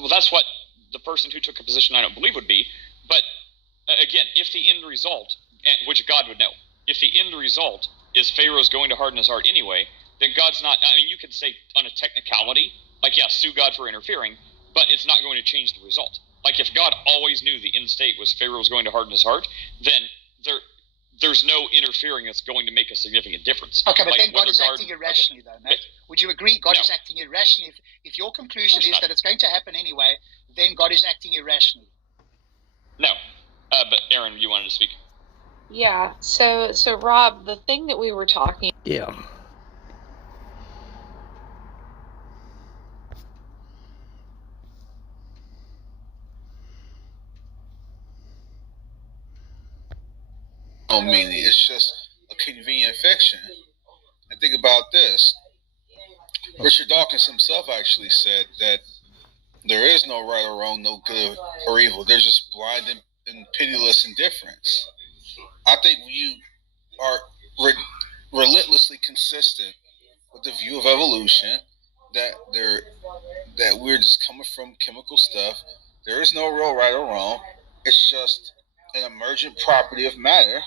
Well, that's what the person who took a position I don't believe would be. But again, if the end result, which God would know, if the end result is Pharaoh's going to harden his heart anyway, then God's not. I mean, you could say on a technicality, like, yeah, sue God for interfering, but it's not going to change the result. Like, if God always knew the end state was Pharaoh was going to harden his heart, then there's no interfering that's going to make a significant difference. Okay, but then God is acting irrationally, though, Matt. Would you agree God is acting irrationally? If your conclusion is that it's going to happen anyway, then God is acting irrationally. No. But Aaron, you wanted to speak? Yeah, so Rob, the thing that we were talking... Yeah. No meaning. It's just a convenient fiction. And think about this. Richard Dawkins himself actually said that there is no right or wrong, no good or evil. There's just blind and pitiless indifference. I think you are relentlessly consistent with the view of evolution that we're just coming from chemical stuff. There is no real right or wrong. It's just an emergent property of matter.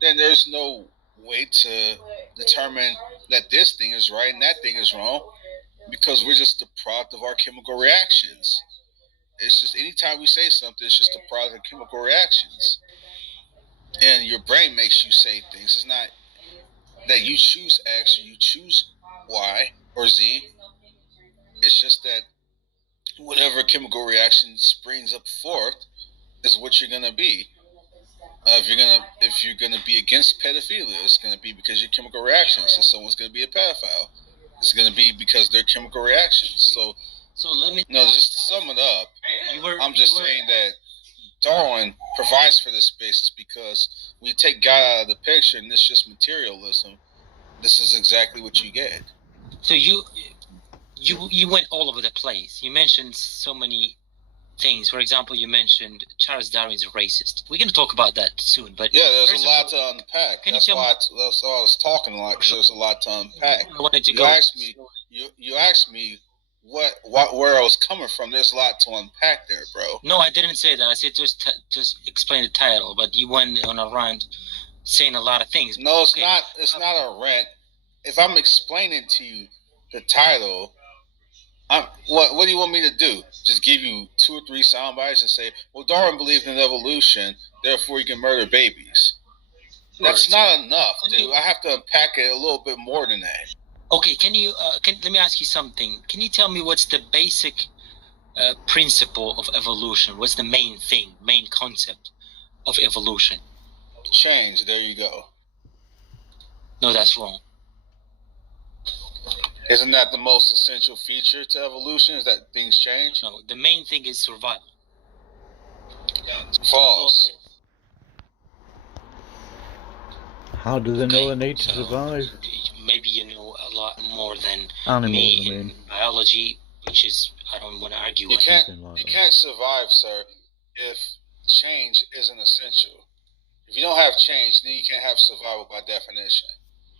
Then there's no way to determine that this thing is right and that thing is wrong, because we're just the product of our chemical reactions. It's just anytime we say something, it's just a product of chemical reactions. And your brain makes you say things. It's not that you choose X or you choose Y or Z. It's just that whatever chemical reaction springs up forth is what you're gonna be. If you're gonna be against pedophilia, it's gonna be because your chemical reactions. So someone's gonna be a pedophile. It's gonna be because they're chemical reactions. So let me. No, just to sum it up, I'm just saying that Darwin provides for this basis because when you take God out of the picture and it's just materialism, this is exactly what you get. So you went all over the place. You mentioned so many things. For example, you mentioned Charles Darwin's a racist. We're going to talk about that soon. But yeah, there's a lot to unpack. That's why I was talking a lot, because there's a lot to unpack. You asked me where I was coming from. There's a lot to unpack there, bro. No, I didn't say that. I said just explain the title, but you went on a rant saying a lot of things. No, it's not. It's not a rant. If I'm explaining to you the title, what do you want me to do? Just give you 2 or 3 sound bites and say, well, Darwin believed in evolution, therefore you can murder babies. That's not enough, dude. I have to unpack it a little bit more than that. Okay, let me ask you something. Can you tell me what's the basic principle of evolution? What's the main concept of evolution? Change. There you go. No, that's wrong. Isn't that the most essential feature to evolution, is that things change? No, the main thing is survival. False. How do they know they need to survive? Maybe you know a lot more than Animals, me in biology, which is, I don't want to argue with. You can't survive, sir, if change isn't essential. If you don't have change, then you can't have survival by definition.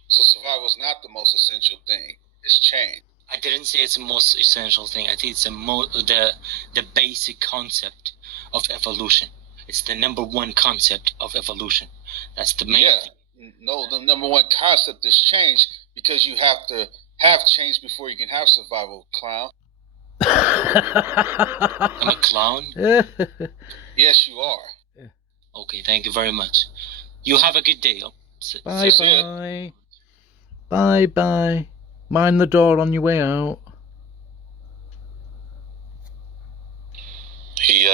So survival is not the most essential thing. It's change. I didn't say it's the most essential thing. I think it's the basic concept of evolution. It's the number one concept of evolution. That's the main thing. No, the number one concept is change, because you have to have change before you can have survival, clown. I'm a clown? Yes, you are. Okay, thank you very much. You have a good day. Bye-bye. Bye-bye. Mind the door on your way out. He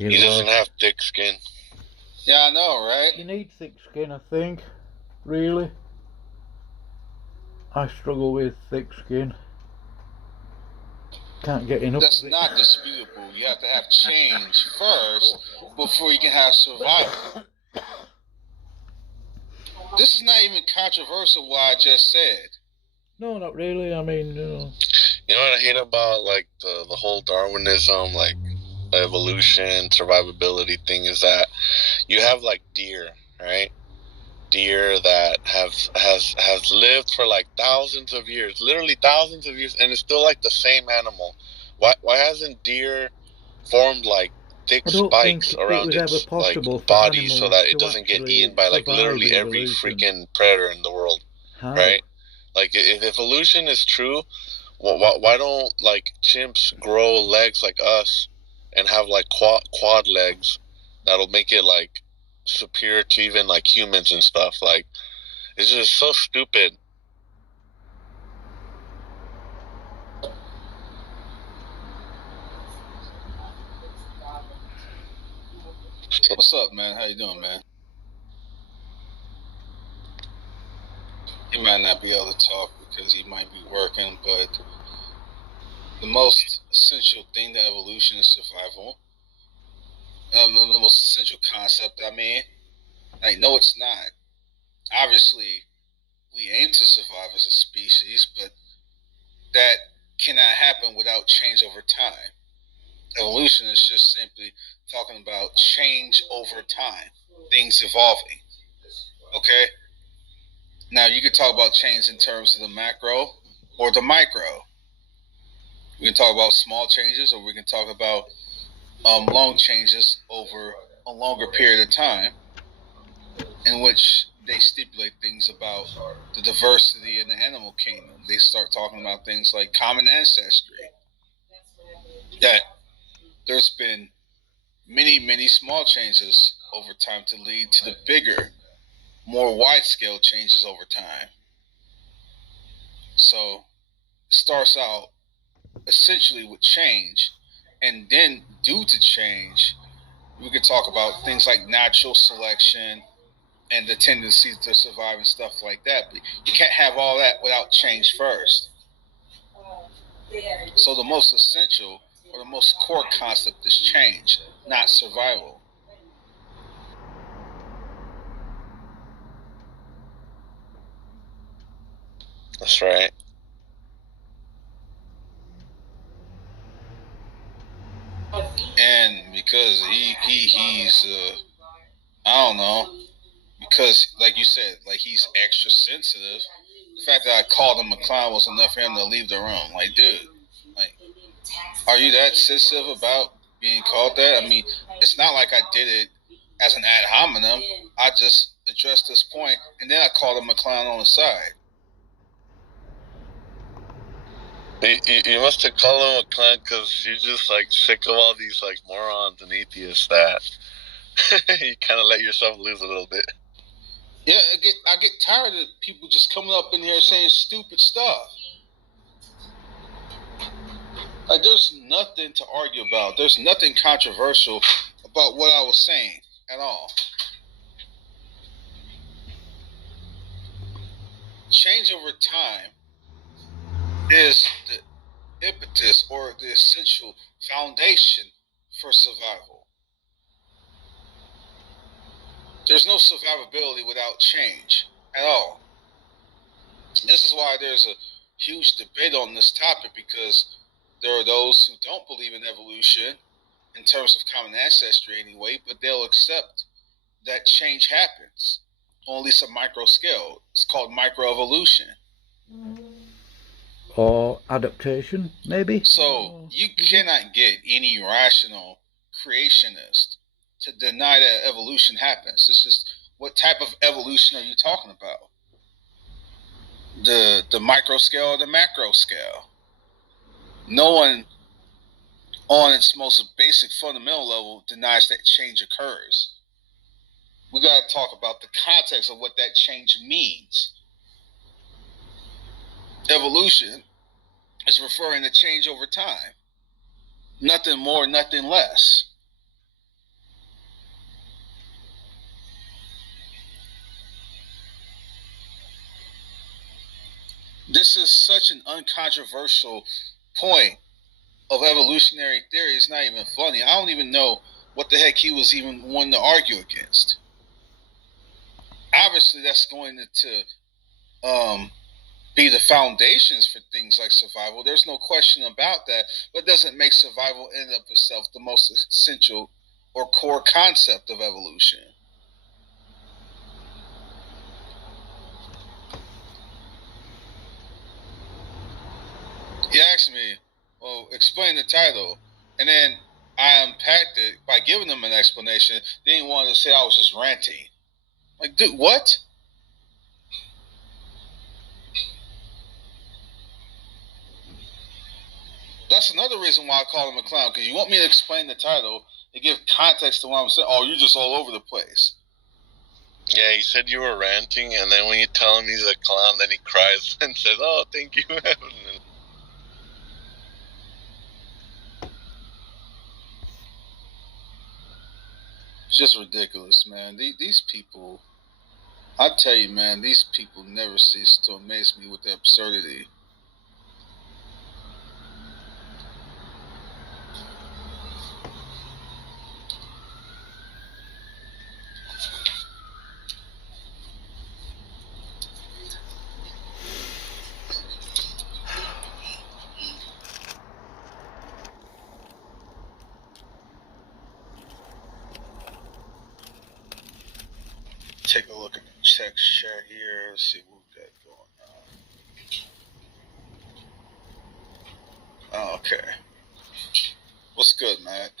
doesn't have thick skin. Yeah, I know, right? You need thick skin, I think. Really. I struggle with thick skin. Can't get enough That's of it. Not disputable. You have to have change first before you can have survival. This is not even controversial what I just said. No, not really. I mean, You know what I hate about, like, the whole Darwinism, like, evolution, survivability thing, is that you have, like, deer, right? Deer that has lived for, like, thousands of years, literally thousands of years, and it's still, like, the same animal Why hasn't deer formed like thick I don't think spikes it around was ever its like possible for body so animals that it to doesn't get actually eaten by like survive literally every evolution. freaking predator in the world, How? right? Like if evolution is true, why don't like chimps grow legs like us and have like quad legs that'll make it like superior to even like humans and stuff? Like it's just so stupid. What's up, man? How you doing, man? He might not be able to talk because he might be working, but the most essential thing to evolution is survival. The most essential concept, I mean. Like, no, it's not. Obviously, we aim to survive as a species, but that cannot happen without change over time. Evolution is just simply talking about change over time, things evolving. Okay? Now, you could talk about change in terms of the macro or the micro. We can talk about small changes, or we can talk about long changes over a longer period of time, in which they stipulate things about the diversity in the animal kingdom. They start talking about things like common ancestry. That there's been many small changes over time to lead to the bigger, more wide-scale changes over time. So it starts out essentially with change, and then due to change, we could talk about things like natural selection and the tendency to survive and stuff like that. But you can't have all that without change first. So the most essential or the most core concept is change, not survival. That's right. And because he's I don't know, because like you said, like he's extra sensitive. The fact that I called him a clown was enough for him to leave the room. Like, dude, like, are you that sensitive about being called that? I mean, it's not like I did it as an ad hominem. I just addressed this point, and then I called him a clown on the side. You must have called him a clown because you're just like sick of all these like morons and atheists that you kind of let yourself lose a little bit. Yeah, I get tired of people just coming up in here saying stupid stuff. Like, there's nothing to argue about. There's nothing controversial about what I was saying at all. Change over time is the impetus or the essential foundation for survival. There's no survivability without change at all. This is why there's a huge debate on this topic, because there are those who don't believe in evolution in terms of common ancestry anyway, but they'll accept that change happens on at least a micro scale. It's called microevolution. Or adaptation, maybe? So you cannot get any rational creationist to deny that evolution happens. It's just, what type of evolution are you talking about? The micro scale or the macro scale? No one on its most basic fundamental level denies that change occurs. We got to talk about the context of what that change means. Evolution is referring to change over time. Nothing more, nothing less. This is such an uncontroversial point of evolutionary theory. It's not even funny. I don't even know what the heck he was even wanting to argue against. Obviously, that's going to be the foundations for things like survival. There's no question about that, but it doesn't make survival in and of itself the most essential or core concept of evolution. You asked me, well, explain the title. And then I unpacked it by giving them an explanation. They didn't want to say I was just ranting. Like, dude, what? That's another reason why I call him a clown, because you want me to explain the title and give context to what I'm saying. Oh, you're just all over the place. Yeah, he said you were ranting, and then when you tell him he's a clown, then he cries and says, "Oh, thank you." It's just ridiculous, man. These people, I tell you, man, these people never cease to amaze me with their absurdity. Take a look at the text chat here. Let's see what we got going on. Oh, okay. What's good, Matt?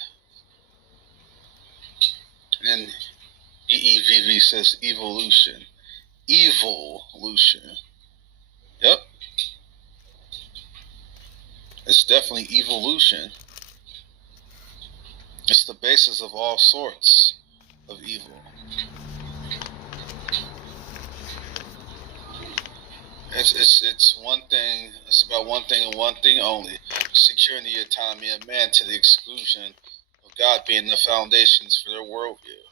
And then EEVV says evolution. Evolution. Yep. It's definitely evolution. It's the basis of all sorts of evil. It's one thing. It's about one thing and one thing only: securing the autonomy of man to the exclusion of God being the foundations for their worldview.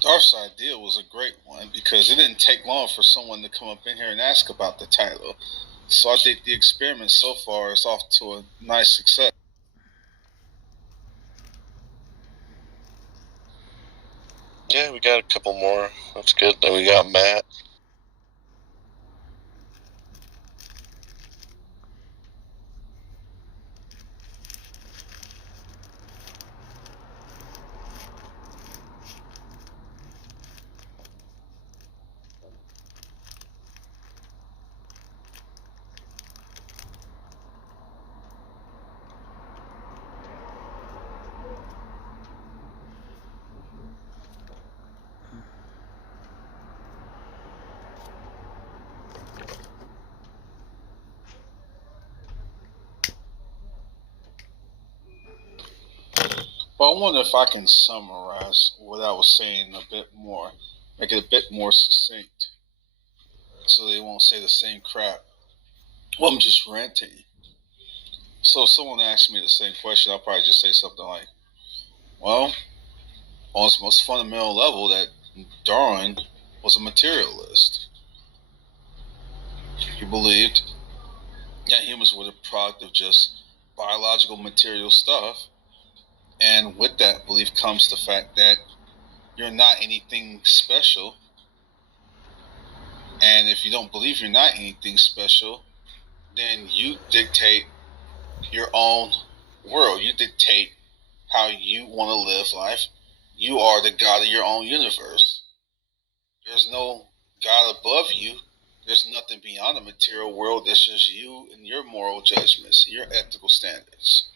Darth's idea was a great one because it didn't take long for someone to come up in here and ask about the title. So I think the experiment so far is off to a nice success. Yeah, we got a couple more. That's good. Then we got Matt. Well, I wonder if I can summarize what I was saying a bit more, make it a bit more succinct, so they won't say the same crap. Well, I'm just ranting. So if someone asks me the same question, I'll probably just say something like, well, on its most fundamental level, that Darwin was a materialist. He believed that humans were the product of just biological material stuff. And with that belief comes the fact that you're not anything special. And if you don't believe you're not anything special, then you dictate your own world. You dictate how you want to live life. You are the God of your own universe. There's no God above you. There's nothing beyond the material world. That's just you and your moral judgments, your ethical standards.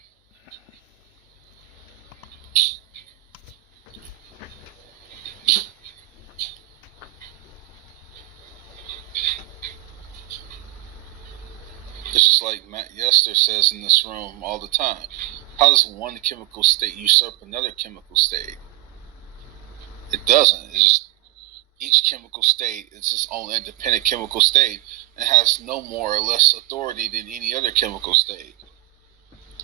This is like Matt Yester says in this room all the time. How does one chemical state usurp another chemical state? It doesn't. It's just each chemical state is its own independent chemical state and has no more or less authority than any other chemical state.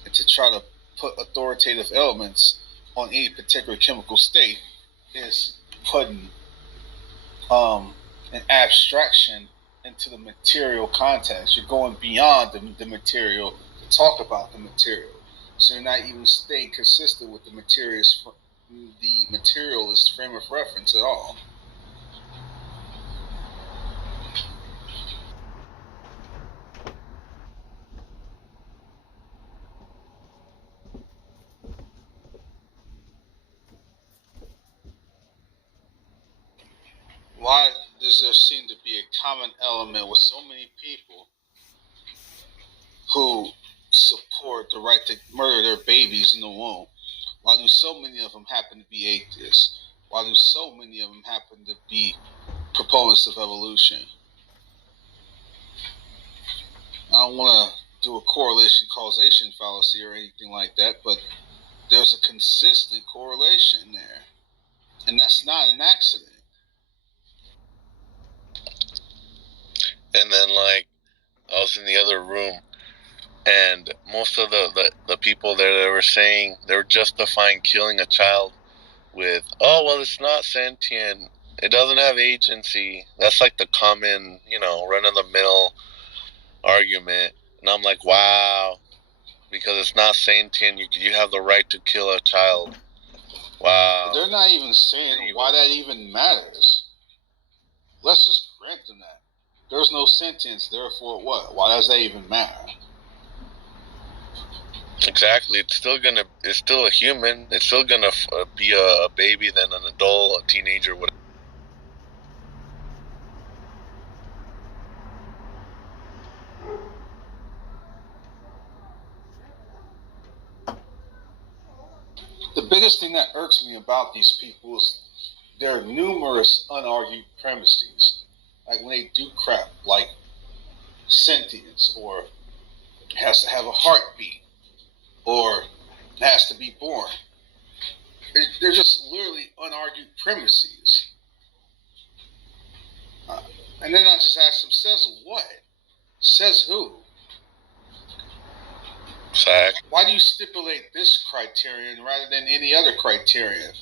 And to try to put authoritative elements on any particular chemical state is putting an abstraction into the material context. You're going beyond the material to talk about the material. So you're not even staying consistent with the the materialist frame of reference at all. Why does there seem to be a common element with so many people who support the right to murder their babies in the womb? Why do so many of them happen to be atheists? Why do so many of them happen to be proponents of evolution? I don't want to do a correlation causation fallacy or anything like that, but there's a consistent correlation there, and that's not an accident. And then, like, I was in the other room, and most of the people there, they were saying, they were justifying killing a child with, oh, well, it's not sentient, it doesn't have agency. That's like the common, run-of-the-mill argument. And I'm like, wow, because it's not sentient, you have the right to kill a child. Wow. They're not even saying why that even matters. Let's just grant them that. There's no sentence, therefore what? Why does that even matter? Exactly. It's still a human. It's still gonna be a baby, then an adult, a teenager, whatever. The biggest thing that irks me about these people is there are numerous unargued premises. Like when they do crap like sentience, or has to have a heartbeat, or has to be born. They're just literally unargued premises. And then I just ask them, says what? Says who? Fact. Why do you stipulate this criterion rather than any other criterion?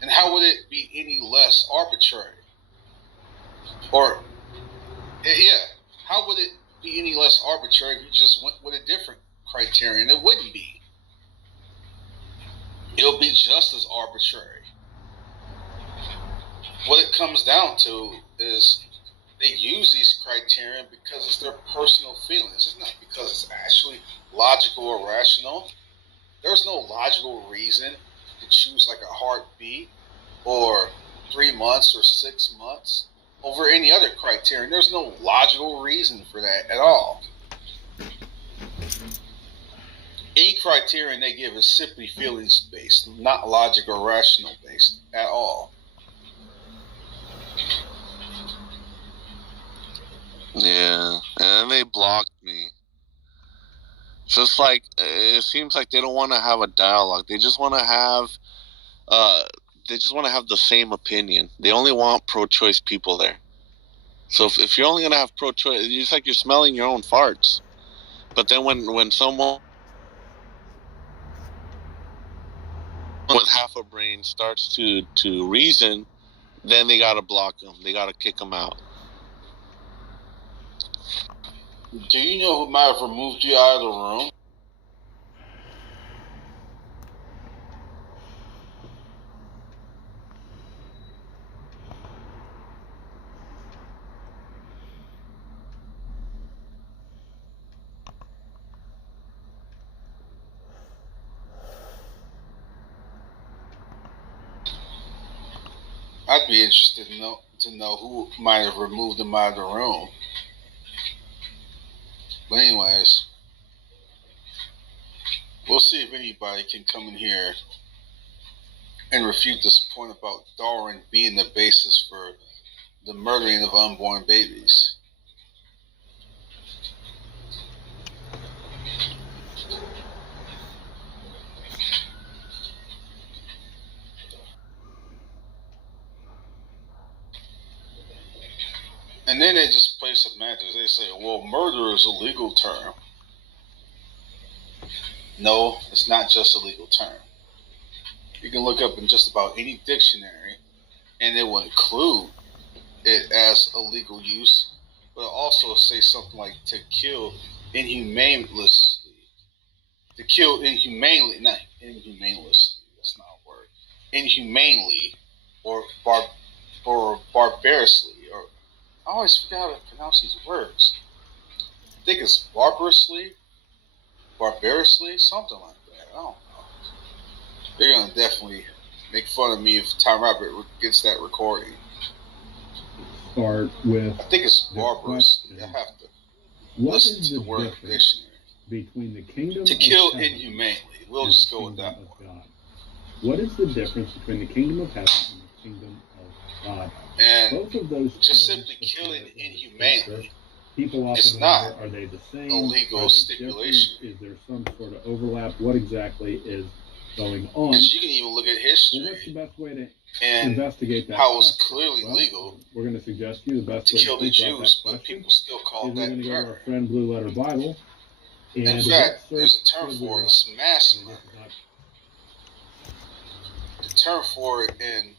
And how would it be any less arbitrary? Or, yeah, how would it be any less arbitrary if you just went with a different criterion? It wouldn't be. It'll be just as arbitrary. What it comes down to is they use these criteria because it's their personal feelings. It's not because it's actually logical or rational. There's no logical reason to choose like a heartbeat or 3 months or 6 months over any other criterion. There's no logical reason for that at all. Any criterion they give is simply feelings based, not logic or rational based at all. Yeah, and they blocked me. So it's like, it seems like they don't want to have a dialogue. They just want to have, the same opinion. They only want pro-choice people there. So if you're only gonna have pro-choice, it's like you're smelling your own farts. But then when someone with half a brain starts to reason, then they gotta block them. They gotta kick them out. Do you know who might have removed you out of the room? I'd be interested to know who might have removed him out of the room. But anyways, we'll see if anybody can come in here and refute this point about Darwin being the basis for the murdering of unborn babies. And then they just play some magic. They say, well, murder is a legal term. No, it's not just a legal term. You can look up in just about any dictionary, and it will include it as a legal use, but it'll also say something like to kill inhumanely. To kill inhumanely, not inhumanely, that's not a word. inhumanely or barbarously, or I always forget how to pronounce these words. I think it's barbarously, something like that. I don't know. They're gonna definitely make fun of me if Tom Robert gets that recording. Start with. I think it's barbarously. I have to listen to the word dictionary. Between the kingdom To of kill heaven inhumanely. We'll and just the go with that kingdom one. of God. What is the difference between the kingdom of heaven and the kingdom of God? And Both of those just terms simply appear killing in inhumanely. Scripture. People It's often not wonder, are they the same? a legal Are they stipulation. different? Is there some sort of overlap? What exactly is going on? Because you can even look at Well, history what's the best way to and investigate that? how it was question? clearly Well, legal we're going to suggest to you the best to way kill to the think about Jews, that but question people still call is we're that going to go to our murder. friend Blue Letter Bible. And In what fact, search there's a term should we for it, run? it's mass And murder. this is not The term for it in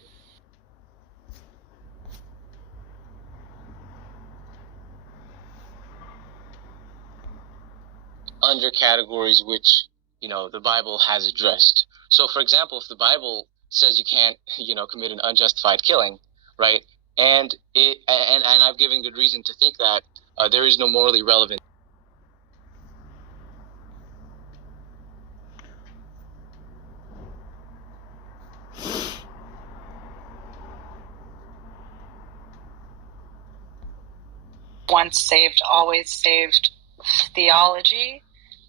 Under categories which, the Bible has addressed. So, for example, if the Bible says you can't, commit an unjustified killing, right? And I've given good reason to think that there is no morally relevant. Once saved, always saved theology,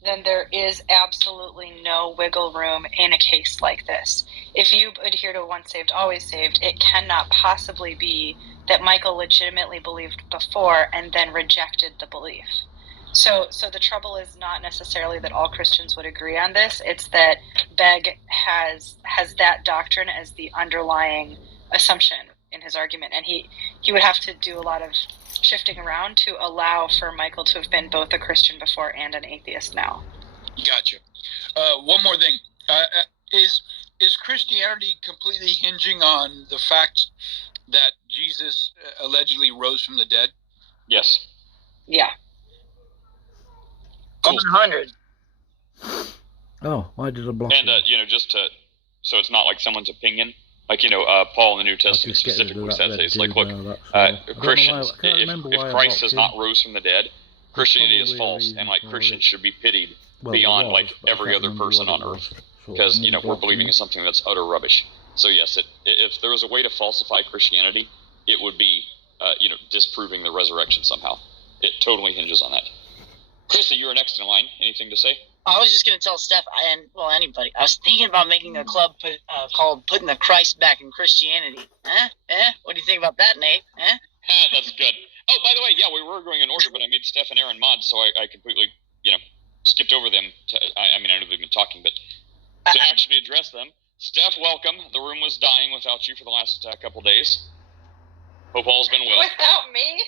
then there is absolutely no wiggle room in a case like this. If you adhere to once saved, always saved, it cannot possibly be that Michael legitimately believed before and then rejected the belief. So the trouble is not necessarily that all Christians would agree on this. It's that Begg has that doctrine as the underlying assumption in his argument, and he would have to do a lot of shifting around to allow for Michael to have been both a Christian before and an atheist now. Gotcha. One more thing. Is Christianity completely hinging on the fact that Jesus allegedly rose from the dead? Yes. Yeah. Cool. 100. Oh, why did I block And you? so it's not like someone's opinion. Like, Paul in the New Testament just get rid of specifically that says, red it's like, dude look, now, that's all. I don't know Christians, why- I can't remember why I if Christ blocked has him. not rose from the dead, Christianity is probably a false, reason and like for Christians it. should be pitied Well, beyond it was, like but I every can't other remember person what on it earth, was. So because I'm we're blocking believing him. in something that's utter rubbish. So yes, if there was a way to falsify Christianity, it would be disproving the resurrection somehow. It totally hinges on that. Krista, you were next in line. Anything to say? I was just going to tell Steph and, anybody. I was thinking about making a club called Putting the Christ Back in Christianity. What do you think about that, Nate? That's good. Oh, by the way, yeah, we were going in order, but I made Steph and Aaron mods, so I completely, skipped over them. I know they've been talking, but to actually address them, Steph, welcome. The room was dying without you for the last couple days. Hope all's been well. Without me?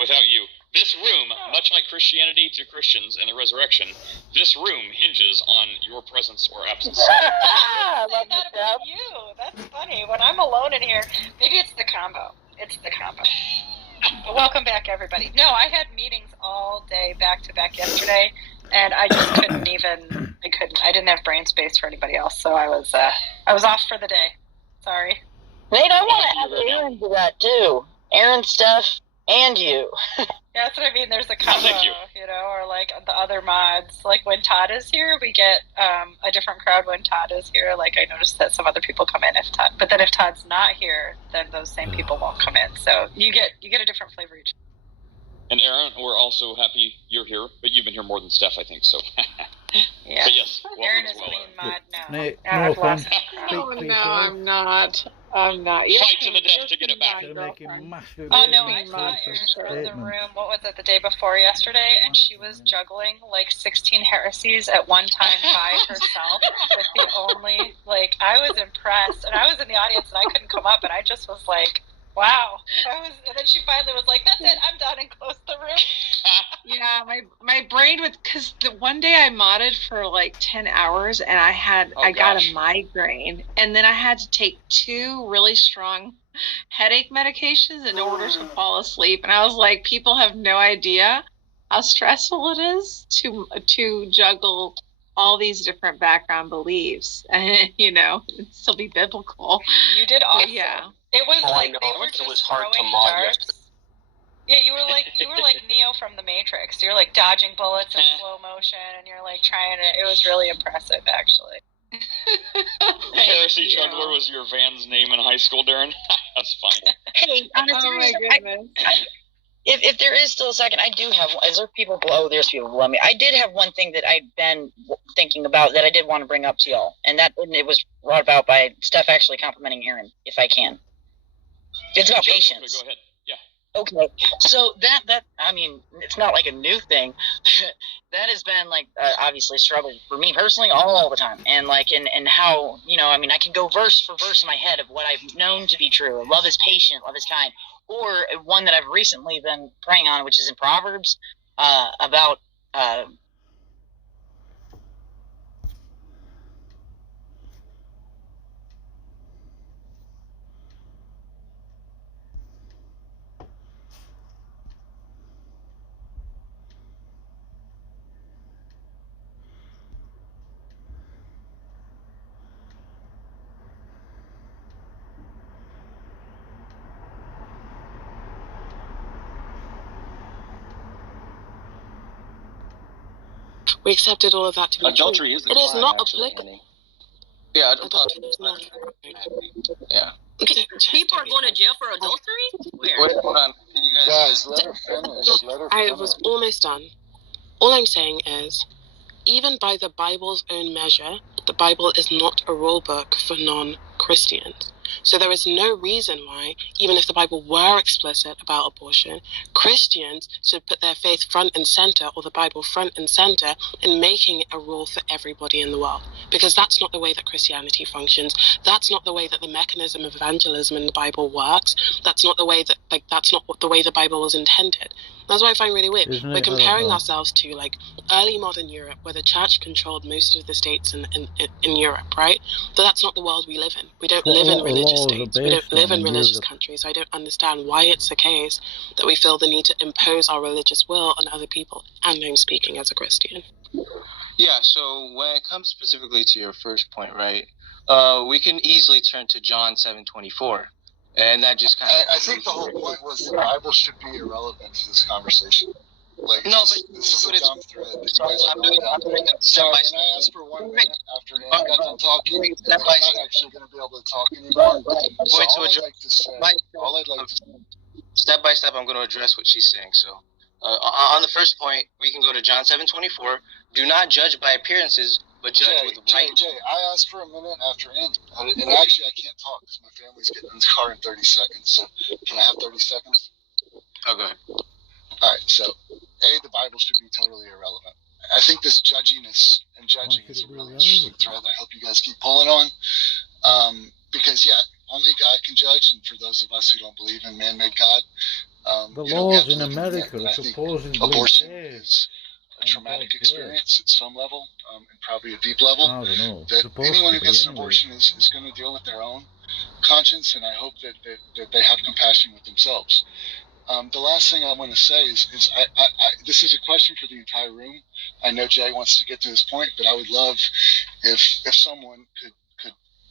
Without you. This room, much like Christianity to Christians and the resurrection, this room hinges on your presence or absence. I love that about you. That's funny. When I'm alone in here, maybe it's the combo. It's the combo. But welcome back, everybody. No, I had meetings all day back to back yesterday, and I just couldn't even. I didn't have brain space for anybody else, so I was off for the day. Sorry. Nate, I want to add Aaron to that, too. Aaron, Steph, and you. Yeah, that's what I mean. There's a combo, thank you. Or like the other mods. Like when Todd is here, we get a different crowd when Todd is here. Like I noticed that some other people come in but then if Todd's not here, then those same people won't come in. So you get a different flavor each. And Aaron, we're also happy you're here, but you've been here more than Steph, I think, so. Yeah. But yes, welcome Aaron as is well. being mod now. Nate, I've no lost offense. my crowd. Speak Oh, for no, yourself. I'm not. I'm not. Fight to the death to get it back. Gonna make him massive. Oh no, I Being saw mod Erin for from the statement. room. What was it, the day before yesterday? And she was juggling like 16 heresies at one time by herself. With the only I was impressed, and I was in the audience and I couldn't come up, and I just was like, wow. And then she finally was like, "That's it, I'm done," and closed the room. Yeah, my brain would, because the one day I modded for like 10 hours and I got a migraine, and then I had to take 2 really strong headache medications in order to fall asleep. And I was like, people have no idea how stressful it is to juggle all these different background beliefs, and it'd still be biblical. You did awesome. Yeah. It was Oh, like I know. they were It just was hard to throwing mod darts. yesterday. Yeah, you were like Neo from the Matrix. You're like dodging bullets in slow motion, and you're like trying to. It was really impressive, actually. Heresy Juggler was your Van's name in high school, Darren. That's funny. Hey, on a Oh serious my goodness. if there is still a second, I do have. Is there people below? There's people below me. I did have one thing that I've been thinking about that I did want to bring up to y'all, and it was brought about by Steph actually complimenting Aaron, if I can. It's about patience. Go ahead. Yeah. Okay, so that I mean, it's not like a new thing. That has been like obviously a struggle for me personally all the time, and like and how I mean I can go verse for verse in my head of what I've known to be true. Love is patient, love is kind, or one that I've recently been praying on, which is in Proverbs about. We accepted all of that to be Adultery true. is a It is crime, not actually, applicable. Annie. Yeah, Adultery is not. Yeah. People are going to jail for adultery? Where? Wait, hold on. Guys, let her finish. Let her I finish. was almost done. All I'm saying is, even by the Bible's own measure, the Bible is not a rule book for non-Christians. So there is no reason why, even if the Bible were explicit about abortion, Christians should put their faith front and center, or the Bible front and center, in making it a rule for everybody in the world. Because that's not the way that Christianity functions. That's not the way that the mechanism of evangelism in the Bible works. That's not the way that, that's not what the way the Bible was intended. That's what I find really weird. Isn't We're it comparing horrible? ourselves to early modern Europe, where the church controlled most of the states in Europe, right? But that's not the world we live in. We don't What a live in lot of religious laws are states. We don't based live on in in religious Europe. countries. I don't understand why it's the case that we feel the need to impose our religious will on other people. And I'm speaking as a Christian. Yeah, so when it comes specifically to your first point, right, we can easily turn to John 7:24, and that just kind of... I think the whole point was the Bible should be irrelevant to this conversation. Like, No, this is a dumb thread that you guys are going down. step by Can step. I ask for 1 minute after Ann got done talking? I'm not actually going to be able to talk anymore. So Going to all I'd address- like to say, Step by step, I'm going to address what she's saying. So, on the first point, we can go to John 7:24. Do not judge by appearances, but judge with right. Jay, I asked for a minute after Andy, and actually I can't talk because my family's getting in the car in 30 seconds. So can I have 30 seconds? Okay. All right. So, the Bible should be totally irrelevant. I think this judginess and judging is a really interesting thread. I hope you guys keep pulling on, because only God can judge, and for those of us who don't believe in man-made God, The we have laws to in live in America that. are I think supposedly abortion based is a traumatic experience at some level, and probably a deep level. I don't know. That Supposed anyone to who be gets an anyway. abortion is going to deal with their own conscience, and I hope that they have compassion with themselves. The last thing I want to say is this is a question for the entire room. I know Jay wants to get to his point, but I would love if someone could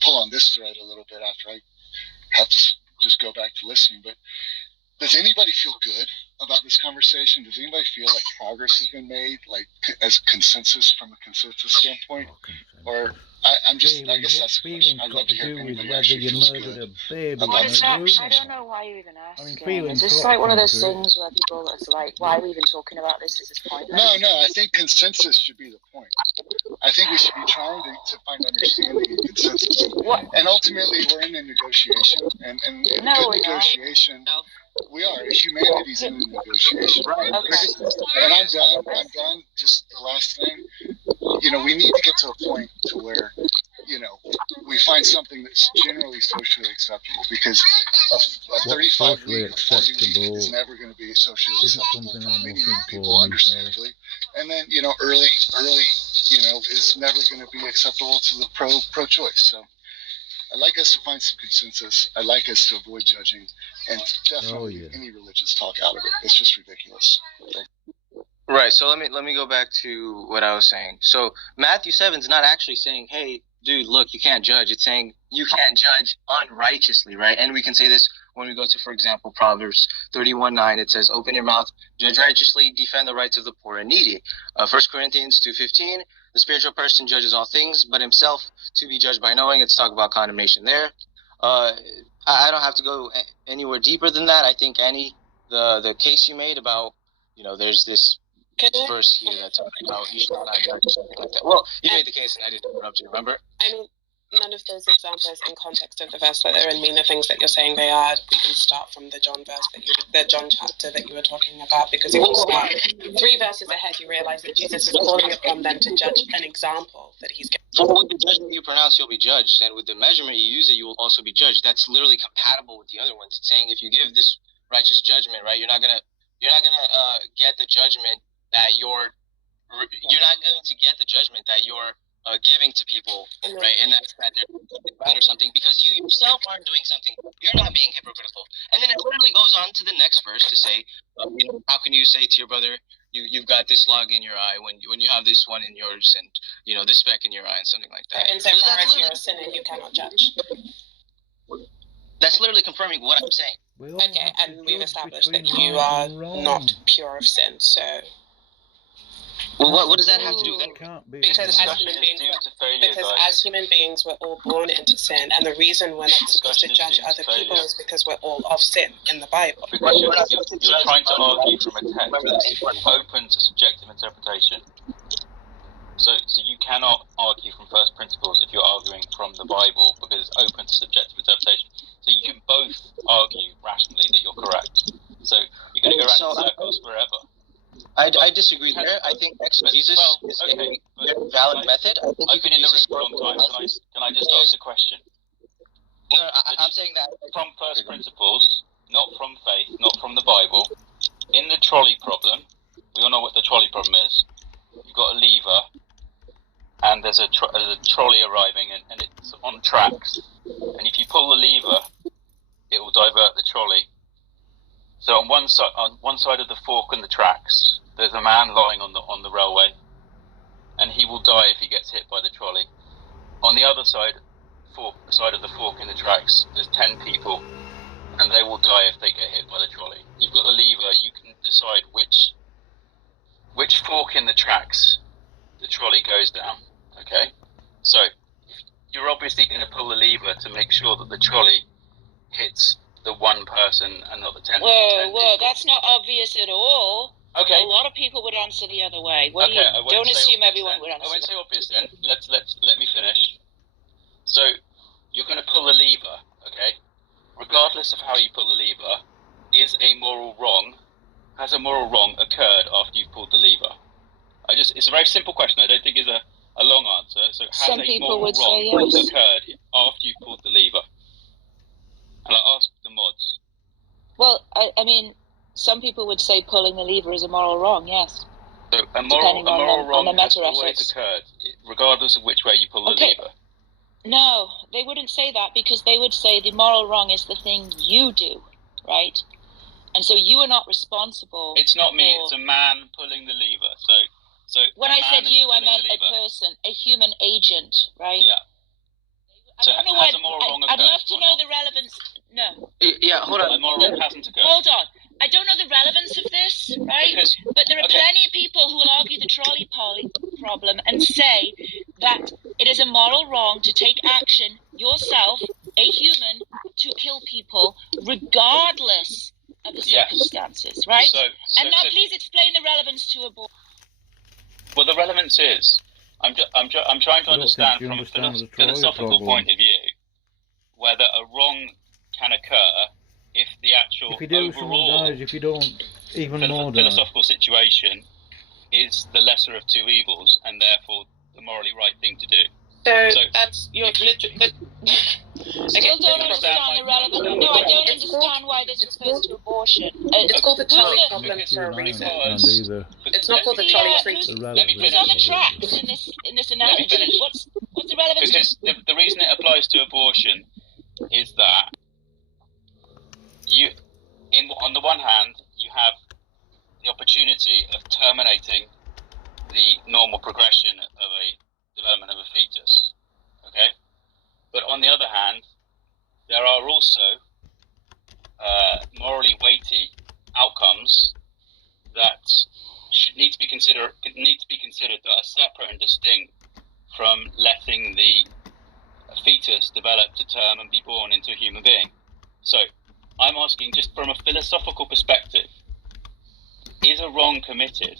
pull on this thread a little bit after I have to just go back to listening. But does anybody feel good about this conversation? Does anybody feel like progress has been made, like as consensus from a consensus standpoint? Or I guess that's the question. I'd love to hear if anybody actually feels good A baby about Well, this I conversation. don't know why you even asked. I mean, It's feelings just got like one of to those it. things where people are like, why are we even talking about this? This is pointless. No, I think consensus should be the point. I think we should be trying to find understanding and consensus. And ultimately, we're in a negotiation. And in No, good we're not. negotiation, we are. Humanity's in a negotiation. Okay. And I'm done. Just the last thing. We need to get to a point to where, we find something that's generally socially acceptable, because a 35-week socially 40 week is acceptable never going to be socially isn't acceptable something for I'm many looking people, for myself. understandably. And then, early, is never going to be acceptable to the pro-choice. So I'd like us to find some consensus. I'd like us to avoid judging and definitely any religious talk out of it. It's just ridiculous. Right. So let me go back to what I was saying. So Matthew 7 is not actually saying, "Hey, dude, look, you can't judge." It's saying you can't judge unrighteously, right? And we can say this when we go to, for example, Proverbs 31:9. It says, "Open your mouth, judge righteously, defend the rights of the poor and needy." 1 Corinthians 2:15. The spiritual person judges all things, but himself to be judged by knowing. It's talk about condemnation there. I don't have to go anywhere deeper than that. I think the case you made about, there's this verse here that talks about you should not judge or something like that. Well, you made the case and I didn't interrupt you, remember? I mean, none of those examples in context of the verse that they're in mean the things that you're saying they are. We can start from the John verse the John chapter that you were talking about, because if you start 3 verses ahead, you realize that Jesus is calling upon them to judge an example that he's given. So with the judgment you pronounce, you'll be judged, and with the measurement you use, you will also be judged. That's literally compatible with the other ones. It's saying if you give this righteous judgment, right, you're not gonna get the judgment that you're not going to get the judgment that you're giving to people, right? And that's that they're doing something bad or something, because you yourself aren't doing something. You're not being hypocritical. And then it literally goes on to the next verse to say, how can you say to your brother, you've got this log in your eye when you have this one in yours, and this speck in your eye, and something like that. And so far as you're a sinner, you cannot judge. That's literally confirming what I'm saying. Okay, and we've established that you are not pure of sin, so... Well, what does that have to do with it? Because as human beings, we're all born into sin, and the reason we're not supposed to judge other people is because we're all of sin in the Bible. Because you're trying to argue from a text that's open to subjective interpretation. So you cannot argue from first principles if you're arguing from the Bible, because it's open to subjective interpretation. So you can both argue rationally that you're correct. So you're going to go around in circles forever. I disagree there. I think exegesis is a very valid method. I've been in the room for a long time. Can I just ask a question? No, I'm saying that from first principles, not from faith, not from the Bible. In the trolley problem, we all know what the trolley problem is. You've got a lever, and there's a trolley arriving, and it's on tracks. And if you pull the lever, it will divert the trolley. So on one side of the fork in the tracks, there's a man lying on the railway, and he will die if he gets hit by the trolley. On the other side of the fork in the tracks, there's 10 people, and they will die if they get hit by the trolley. You've got the lever. You can decide which fork in the tracks the trolley goes down. Okay, so you're obviously going to pull the lever to make sure that the trolley hits the one person and not the 10. Whoa, that's not obvious at all. Okay. A lot of people would answer the other way. Don't assume everyone would answer. I won't say obvious then. Let me finish. So you're going to pull the lever, okay? Regardless of how you pull the lever, has a moral wrong occurred after you've pulled the lever? It's a very simple question. I don't think it's a long answer. So has Some a people moral would say wrong yes. occurred after you've pulled the lever? And I ask the mods. Well, I mean, some people would say pulling the lever is a moral wrong, yes. So a moral wrong on the has meta always ethics. occurred, regardless of which way you pull the lever. No, they wouldn't say that, because they would say the moral wrong is the thing you do, right? And so you are not responsible. It's not me, for... it's a man pulling the lever. So when I said you, I meant a person, a human agent, right? Yeah. I don't know why. I'd love to know the relevance. No. Yeah, hold on. The moral wrong hasn't occurred. Hold on. I don't know the relevance of this, right? But there are plenty of people who will argue the trolley problem and say that it is a moral wrong to take action yourself, a human, to kill people, regardless of the circumstances, right? And now, please explain the relevance to abortion. Well, the relevance is, I'm trying to understand from a philosophical point of view whether a wrong can occur if the actual overall dies, if you don't, even more philosophical situation is the lesser of two evils, and therefore the morally right thing to do. So that's your literally. Still don't understand the relevance. No, I don't understand why this refers to abortion. It's called the trolley problem for a reason. It's not called the trolley treaty. Who's on the tracks in this analogy? What's the relevance? Because the reason it applies to abortion is that on the one hand, you have the opportunity of terminating need to be considered that are separate and distinct from letting the fetus develop to term and be born into a human being. So I'm asking, just from a philosophical perspective, is a wrong committed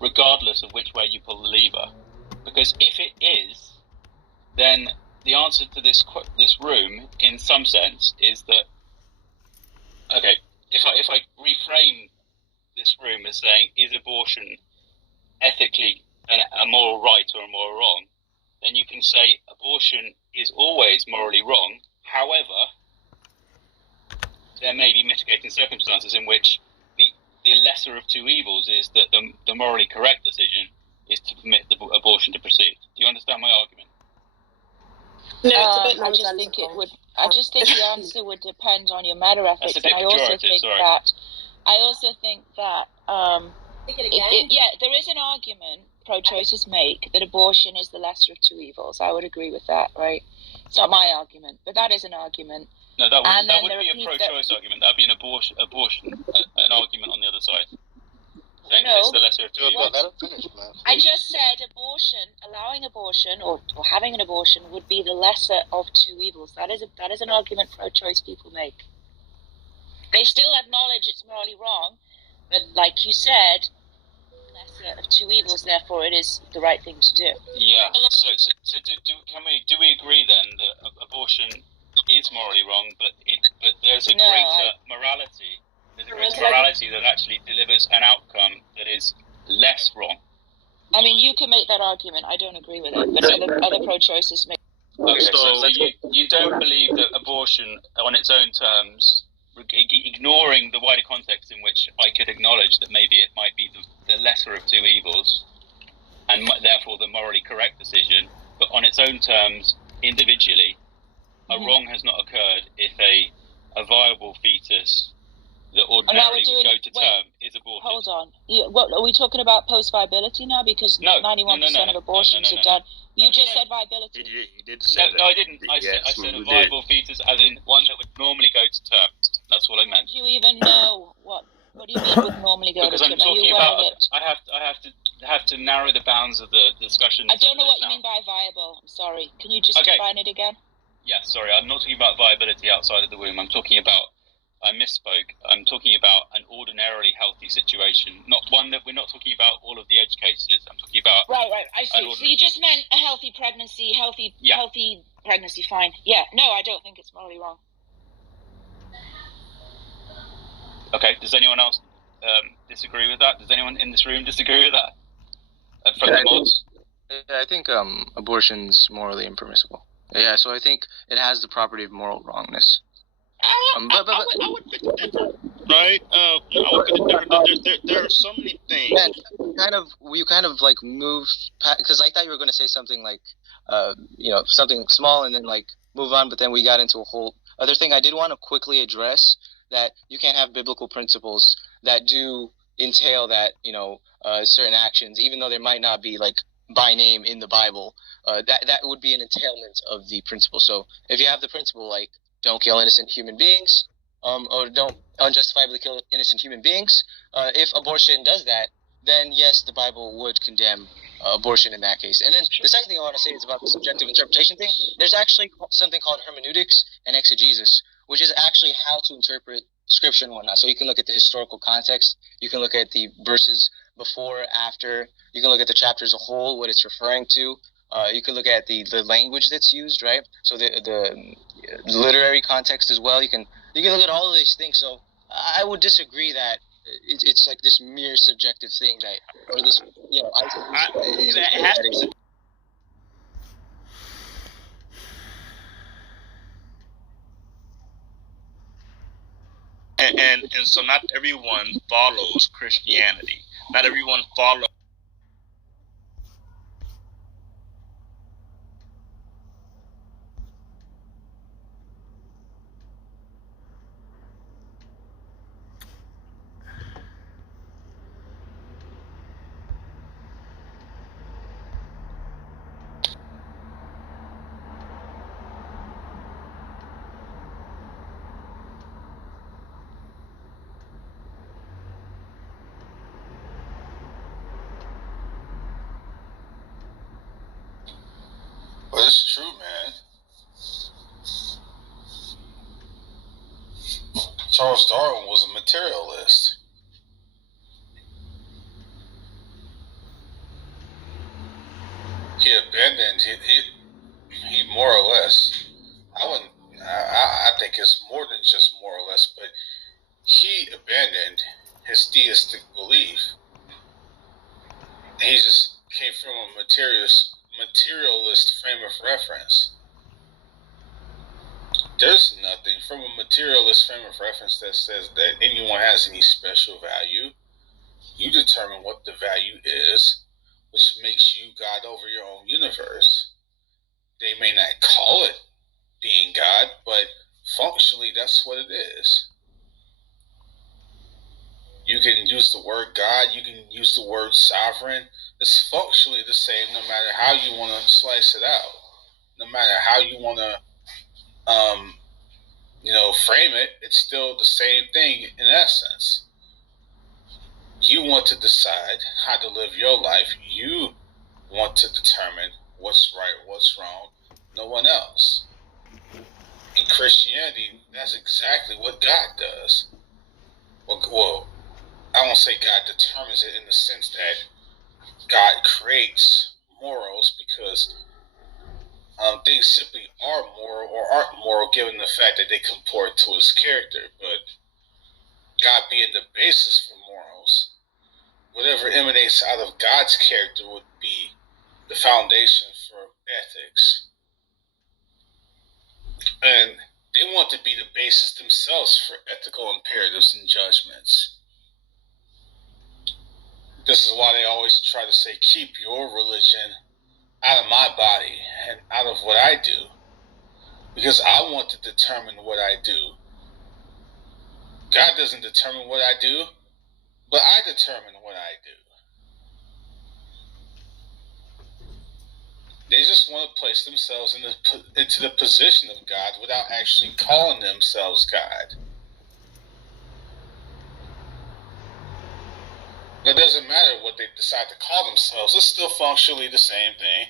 regardless of which way you pull the lever? Because if it is, then the answer to this room, in some sense, is that, okay, if I reframe this room as saying, is abortion ethically a moral right or a moral wrong, then you can say abortion is always morally wrong. However, there may be mitigating circumstances in which the lesser of two evils is that the morally correct decision is to permit the abortion to proceed. Do you understand my argument? No, it's a bit I just think it would. I just think the answer would depend on your matter ethics, That's a bit and I also think pejorative, sorry. that. I also think that. Yeah, there is an argument pro-choicers make that abortion is the lesser of two evils. I would agree with that, right? It's not my argument, but that is an argument. No, that And then wouldn't there be are a people pro-choice argument. That would be an abortion an argument on the other side. Saying No. it's the lesser of two evils. I just said allowing abortion or having an abortion would be the lesser of two evils. That is an argument pro-choice people make. They still acknowledge it's morally wrong, but like you said, lesser of two evils. Therefore, it is the right thing to do. Yeah. So do we agree then that abortion is morally wrong, but there's a greater morality. There's a greater morality that actually delivers an outcome that is less wrong. I mean, you can make that argument. I don't agree with it, but other pro-choicers make. Okay, so you don't believe that abortion on its own terms, ignoring the wider context in which I could acknowledge that maybe it might be the lesser of two evils, and therefore the morally correct decision, but on its own terms, individually, a wrong has not occurred if a viable fetus that ordinarily would go to term is aborted. Hold on. What are we talking about? Post-viability now? Because 91% of abortions are done. You just said viability. He did say that. No, I didn't. I said a viable fetus, as in one that would normally go to term. That's what I meant. Do you even know what do you mean would normally go Because to I'm term? Are you talking aware about. of it? I have to narrow the bounds of the discussion. I don't know what you mean by viable. I'm sorry. Can you just define it again? Yeah, sorry. I'm not talking about viability outside of the womb. I'm talking about. I misspoke. I'm talking about an ordinarily healthy situation, not one that we're not talking about all of the edge cases. I'm talking about Right. I see. So you just meant a healthy pregnancy, healthy pregnancy. Fine. Yeah. No, I don't think it's morally wrong. Okay. Does anyone else disagree with that? Does anyone in this room disagree with that? From the mods? I think abortion's morally impermissible. Yeah, so I think it has the property of moral wrongness. I would pick it different, right? I would pick it different. There are so many things. You kind of like move because I thought you were going to say something like, something small and then like move on. But then we got into a whole other thing. I did want to quickly address that you can't have biblical principles that do entail that certain actions, even though there might not be like by name in the Bible. That would be an entailment of the principle. So if you have the principle like don't kill innocent human beings, or don't unjustifiably kill innocent human beings. If abortion does that, then yes, the Bible would condemn abortion in that case. And then the second thing I want to say is about the subjective interpretation thing. There's actually something called hermeneutics and exegesis, which is actually how to interpret scripture and whatnot. So you can look at the historical context, you can look at the verses before, after, you can look at the chapter as a whole, what it's referring to. You can look at the language that's used, right? So the literary context as well. You can look at all of these things. So I would disagree that it's like this mere subjective thing that, or this, it has to be. And so not everyone follows Christianity. Not everyone follows. Charles Darwin was a materialist. He abandoned he more or less. I think it's more than just more or less, but he abandoned his theistic belief. He just came from a materialist frame of reference. There's nothing from a materialist frame of reference that says that anyone has any special value. You determine what the value is, which makes you God over your own universe. They may not call it being God, but functionally that's what it is. You can use the word God, you can use the word sovereign. It's functionally the same no matter how you want to slice it out. No matter how you want to frame it, it's still the same thing in essence. You want to decide how to live your life. You want to determine what's right, what's wrong. No one else. In Christianity, that's exactly what God does. Well, I won't say God determines it in the sense that God creates morals, because things simply are moral or aren't moral given the fact that they comport to his character. But God being the basis for morals, whatever emanates out of God's character would be the foundation for ethics. And they want to be the basis themselves for ethical imperatives and judgments. This is why they always try to say, keep your religion out of my body and out of what I do, because I want to determine what I do. God doesn't determine what I do, but I determine what I do. They just want to place themselves into the position of God without actually calling themselves God. It doesn't matter what they decide to call themselves. It's still functionally the same thing.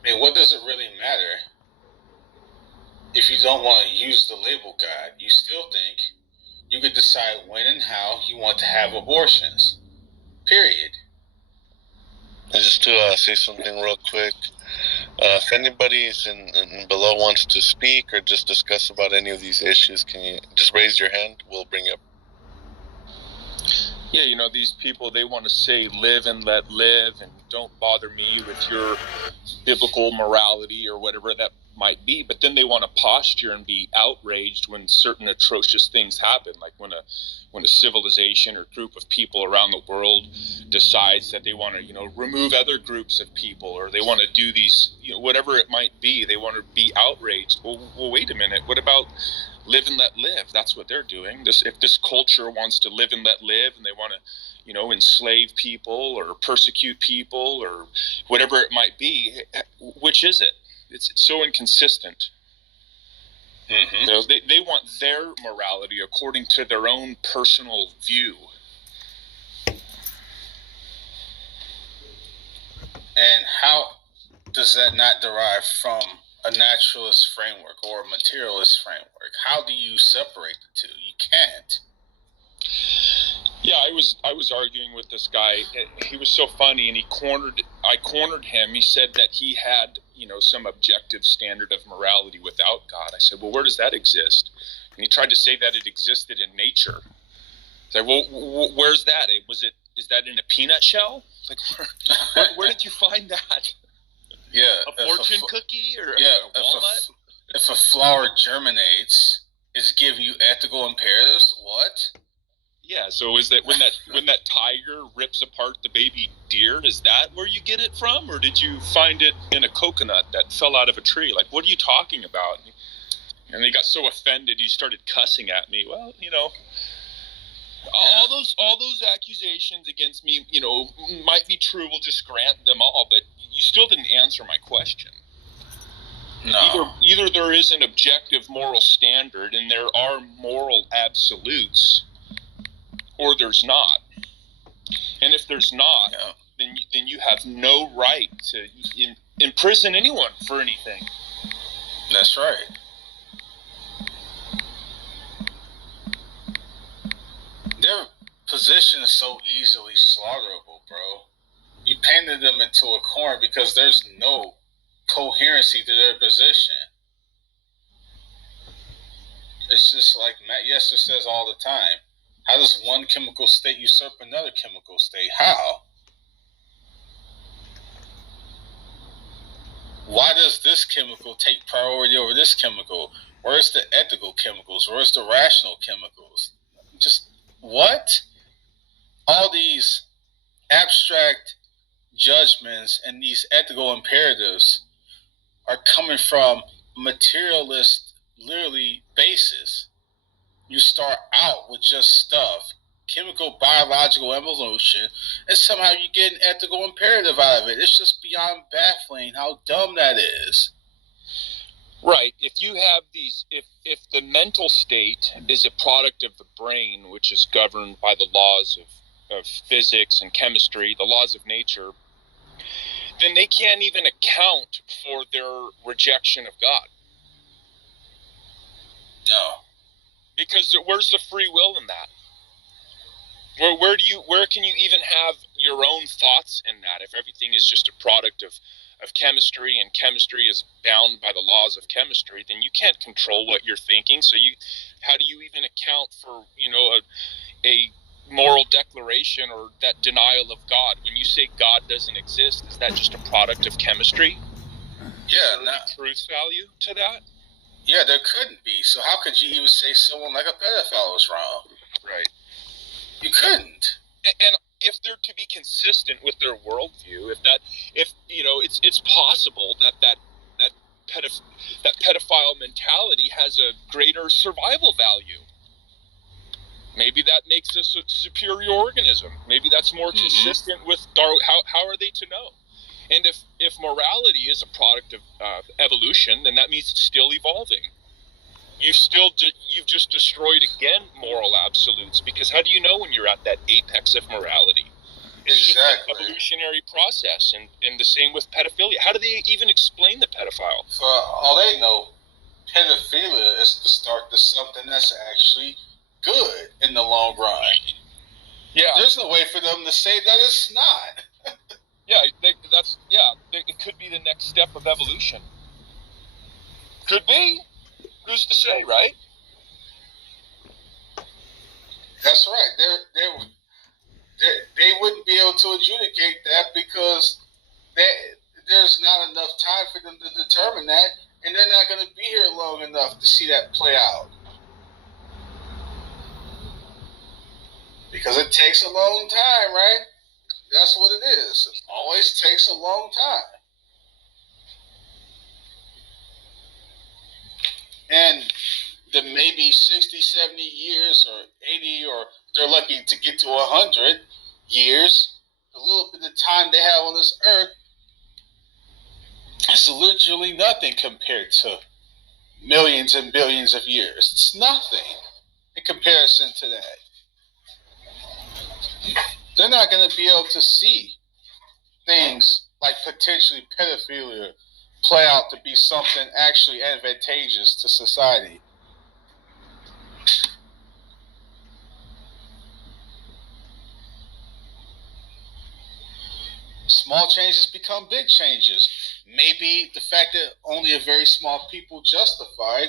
I mean, what does it really matter if you don't want to use the label God? You still think you could decide when and how you want to have abortions. Period. And just to say something real quick, if anybody is in below wants to speak or just discuss about any of these issues, can you just raise your hand? We'll bring you up. Yeah, these people, they want to say live and let live and don't bother me with your biblical morality or whatever that might be, but then they want to posture and be outraged when certain atrocious things happen, like when a civilization or group of people around the world decides that they want to remove other groups of people, or they want to do these whatever it might be. They want to be outraged. Well, wait a minute, what about live and let live? That's what they're doing. If this culture wants to live and let live, and they want to enslave people or persecute people or whatever it might be, which is it? It's so inconsistent. Mm-hmm. They want their morality according to their own personal view. And how does that not derive from a naturalist framework or a materialist framework? How do you separate the two? You can't. Yeah, I was arguing with this guy. He was so funny, and I cornered him. He said that he had, some objective standard of morality without God. I said, well, where does that exist? And he tried to say that it existed in nature. I said, well, where's that? Is that in a peanut shell? Like, where did you find that? Yeah, a fortune cookie or yeah, a walnut? If a flower germinates, is giving you ethical imperatives? What? Yeah, so is that when that tiger rips apart the baby deer, is that where you get it from? Or did you find it in a coconut that fell out of a tree? Like, what are you talking about? And he got so offended, he started cussing at me. Well, all those accusations against me, might be true. We'll just grant them all, but you still didn't answer my question. No. Either there is an objective moral standard and there are moral absolutes, or there's not. And if there's not, then then you have no right to imprison anyone for anything. That's right. Their position is so easily slaughterable, bro. You painted them into a corner because there's no coherency to their position. It's just like Matt Yester says all the time. How does one chemical state usurp another chemical state? How? Why does this chemical take priority over this chemical? Where's the ethical chemicals? Where's the rational chemicals? Just what? All these abstract judgments and these ethical imperatives are coming from materialist, literally, basis. You start out with just stuff, chemical, biological evolution, and somehow you get an ethical imperative out of it. It's just beyond baffling how dumb that is. Right. If you have these, if the mental state is a product of the brain, which is governed by the laws of physics and chemistry, the laws of nature, then they can't even account for their rejection of God. No. Because where's the free will in that? Where can you even have your own thoughts in that if everything is just a product of chemistry, and chemistry is bound by the laws of chemistry? Then you can't control what you're thinking. So how do you even account for a moral declaration or that denial of God? When you say God doesn't exist, is that just a product of chemistry? Yeah, is there any truth value to that? Yeah, there couldn't be. So how could you even say someone like a pedophile is wrong? Right. You couldn't. And if they're to be consistent with their worldview, it's possible that pedophile mentality has a greater survival value. Maybe that makes us a superior organism. Maybe that's more consistent with Darwin. How are they to know? And if morality is a product of evolution, then that means it's still evolving. You've just destroyed again moral absolutes, because how do you know when you're at that apex of morality? It's just an evolutionary process, and the same with pedophilia. How do they even explain the pedophile? For all they know, pedophilia is the start to something that's actually good in the long run. Yeah. There's no way for them to say that it's not. It could be the next step of evolution. Could be. Who's to say, right? That's right. They wouldn't be able to adjudicate that because there's not enough time for them to determine that, and they're not going to be here long enough to see that play out. Because it takes a long time, right? That's what it is. It always takes a long time. And the maybe 60, 70 years or 80, or they're lucky to get to 100 years, the little bit of time they have on this earth is literally nothing compared to millions and billions of years. It's nothing in comparison to that. They're not going to be able to see things like potentially pedophilia play out to be something actually advantageous to society. Small changes become big changes. Maybe the fact that only a very small people justified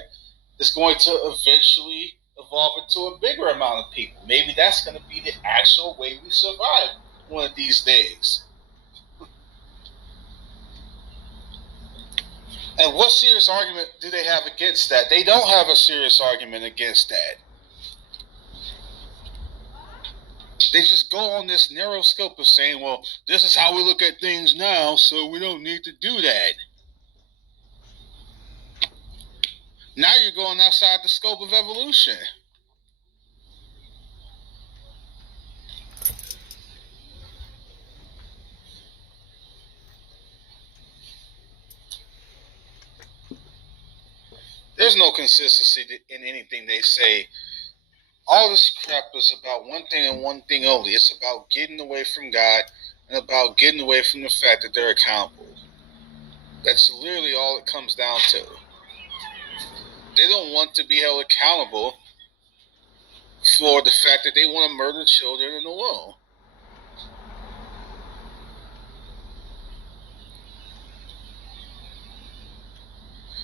is going to eventually evolve into a bigger amount of people. Maybe that's going to be the actual way we survive one of these days. And what serious argument do they have against that? They don't have a serious argument against that. They just go on this narrow scope of saying, well, this is how we look at things now, so we don't need to do that. Now you're going outside the scope of evolution. There's no consistency in anything they say. All this crap is about one thing and one thing only. It's about getting away from God and about getting away from the fact that they're accountable. That's literally all it comes down to. They don't want to be held accountable for the fact that they want to murder children in the womb.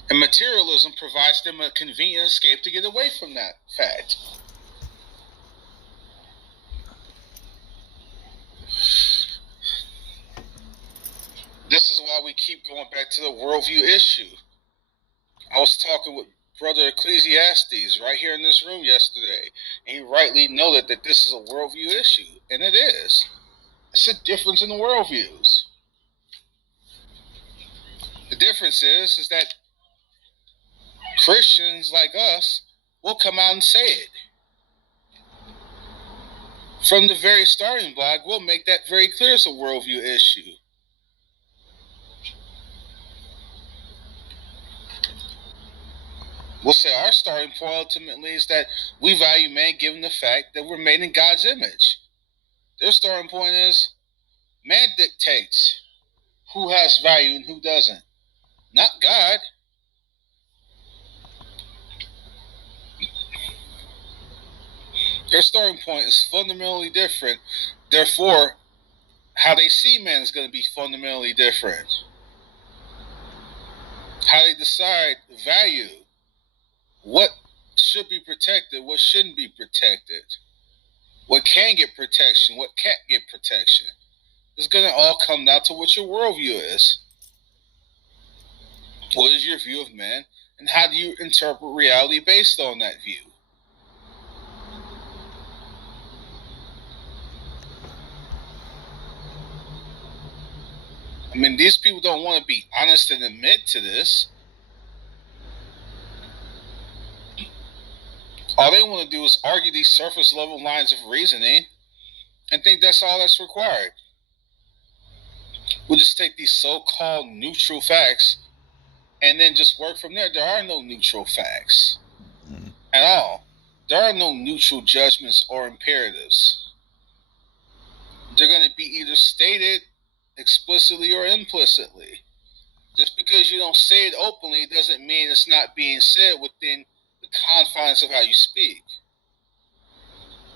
And materialism provides them a convenient escape to get away from that fact. This is why we keep going back to the worldview issue. I was talking with Brother Ecclesiastes right here in this room yesterday, and he rightly noted that this is a worldview issue, and it is. It's a difference in the worldviews. The difference is that Christians like us will come out and say it. From the very starting block, we'll make that very clear as a worldview issue. We'll say our starting point ultimately is that we value man given the fact that we're made in God's image. Their starting point is man dictates who has value and who doesn't, not God. Their starting point is fundamentally different. Therefore, how they see man is going to be fundamentally different. How they decide value, what should be protected, what shouldn't be protected, what can get protection, what can't get protection. It's going to all come down to what your worldview is. What is your view of man, and how do you interpret reality based on that view? I mean, these people don't want to be honest and admit to this. All they want to do is argue these surface level lines of reasoning and think that's all that's required. We'll just take these so-called neutral facts and then just work from there. There are no neutral facts at all. There are no neutral judgments or imperatives. They're going to be either stated explicitly or implicitly. Just because you don't say it openly doesn't mean it's not being said within the confines of how you speak.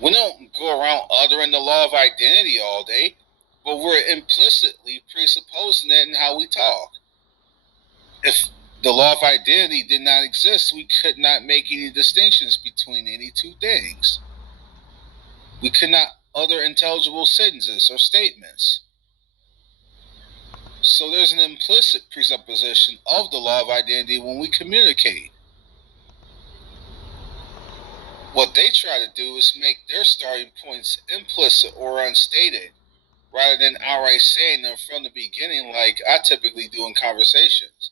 We don't go around uttering the law of identity all day, but we're implicitly presupposing it in how we talk. If the law of identity did not exist, we could not make any distinctions between any two things. We could not utter intelligible sentences or statements. So there's an implicit presupposition of the law of identity when we communicate. What they try to do is make their starting points implicit or unstated, rather than outright saying them from the beginning like I typically do in conversations.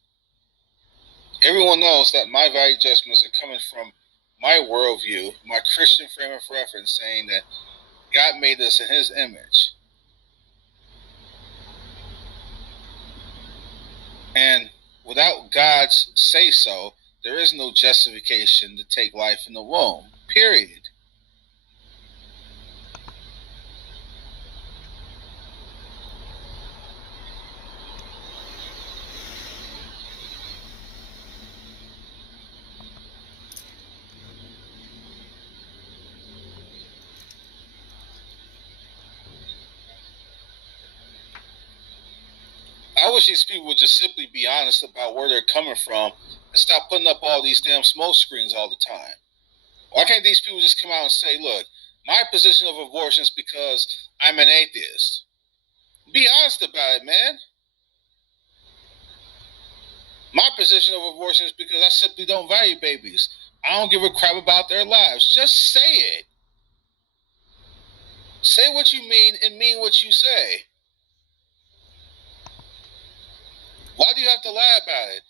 Everyone knows that my value judgments are coming from my worldview, my Christian frame of reference, saying that God made us in His image. And without God's say-so, there is no justification to take life in the womb. Period. I wish these people would just simply be honest about where they're coming from and stop putting up all these damn smoke screens all the time. Why can't these people just come out and say, look, my position of abortion is because I'm an atheist? Be honest about it, man. My position of abortion is because I simply don't value babies. I don't give a crap about their lives. Just say it. Say what you mean and mean what you say. Why do you have to lie about it?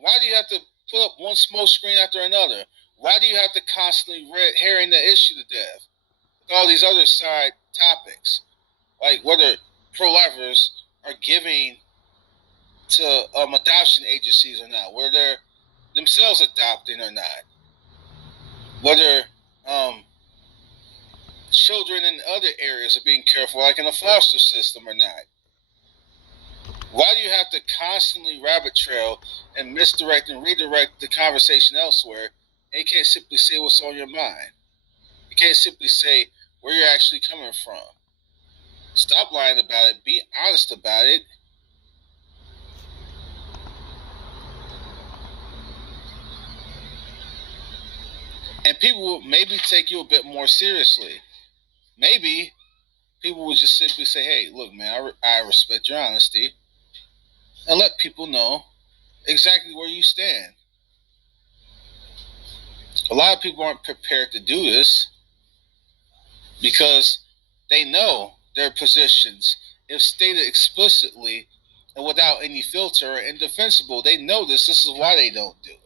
Why do you have to put up one smoke screen after another? Why do you have to constantly red herring the issue to death with all these other side topics? Like whether pro-lifers are giving to adoption agencies or not, whether they're themselves adopting or not, whether children in other areas are being cared for, like in the foster system or not. Why do you have to constantly rabbit trail and misdirect and redirect the conversation elsewhere? And you can't simply say what's on your mind. You can't simply say where you're actually coming from. Stop lying about it. Be honest about it. And people will maybe take you a bit more seriously. Maybe people will just simply say, hey, look, man, I respect your honesty. And let people know exactly where you stand. A lot of people aren't prepared to do this because they know their positions, if stated explicitly and without any filter, are indefensible. They know this. This is why they don't do it.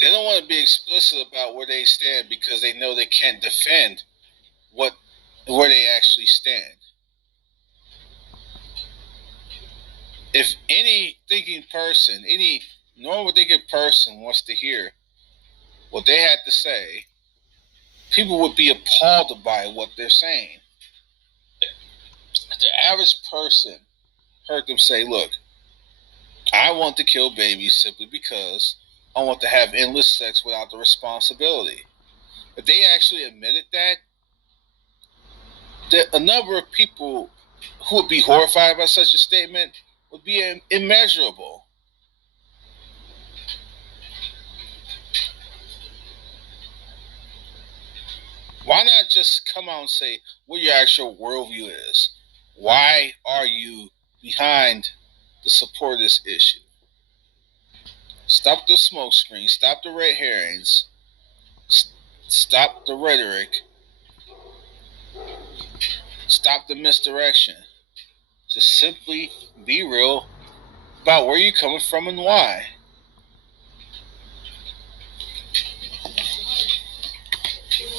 They don't want to be explicit about where they stand because they know they can't defend where they actually stand. If any thinking person, any normal thinking person wants to hear what they had to say, people would be appalled by what they're saying. If the average person heard them say, look, I want to kill babies simply because I want to have endless sex without the responsibility. If they actually admitted that, a number of people who would be horrified by such a statement would be immeasurable. Why not just come out and say what your actual worldview is? Why are you behind the support of this issue? Stop the smoke screen. Stop the red herrings. Stop the rhetoric. Stop the misdirection. Just simply be real about where you're coming from and why.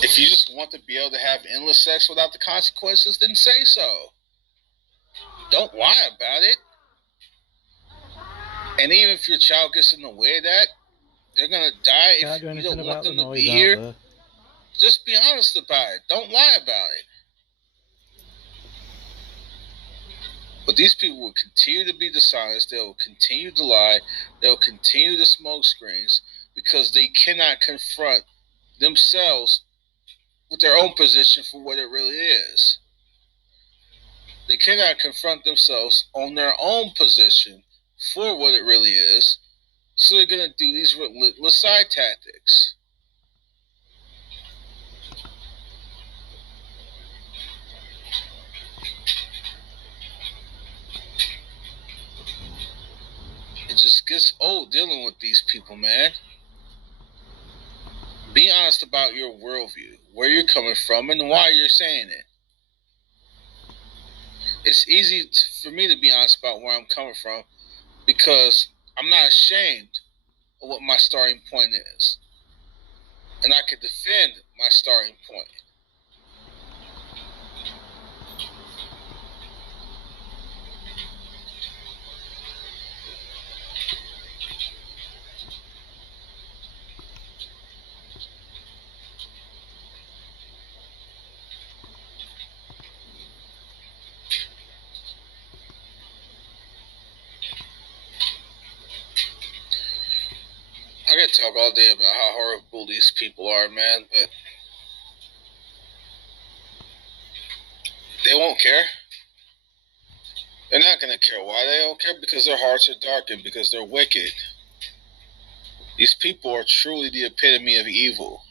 If you just want to be able to have endless sex without the consequences, then say so. Don't lie about it. And even if your child gets in the way of that, they're going to die if you don't want them to be here. Just be honest about it. Don't lie about it. But these people will continue to be dishonest. They will continue to lie. They will continue to smoke screens because they cannot confront themselves with their own position for what it really is. They cannot confront themselves on their own position for what it really is. So they're going to do these relentless side tactics. It just gets old dealing with these people, man. Be honest about your worldview, where you're coming from, and why you're saying it. It's easy for me to be honest about where I'm coming from because I'm not ashamed of what my starting point is. And I can defend my starting point. I could talk all day about how horrible these people are, man, but they won't care. They're not going to care. Why they don't care? Because their hearts are darkened, because they're wicked. These people are truly the epitome of evil.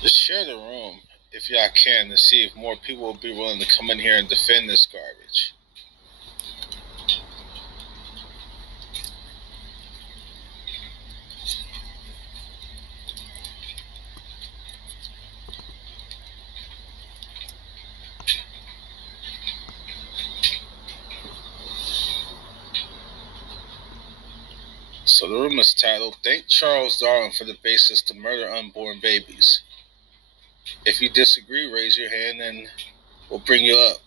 Just share the room if y'all can to see if more people will be willing to come in here and defend this garbage. So the room is titled, Thank Charles Darwin for the Basis to Murder Unborn Babies. If you disagree, raise your hand and we'll bring you up.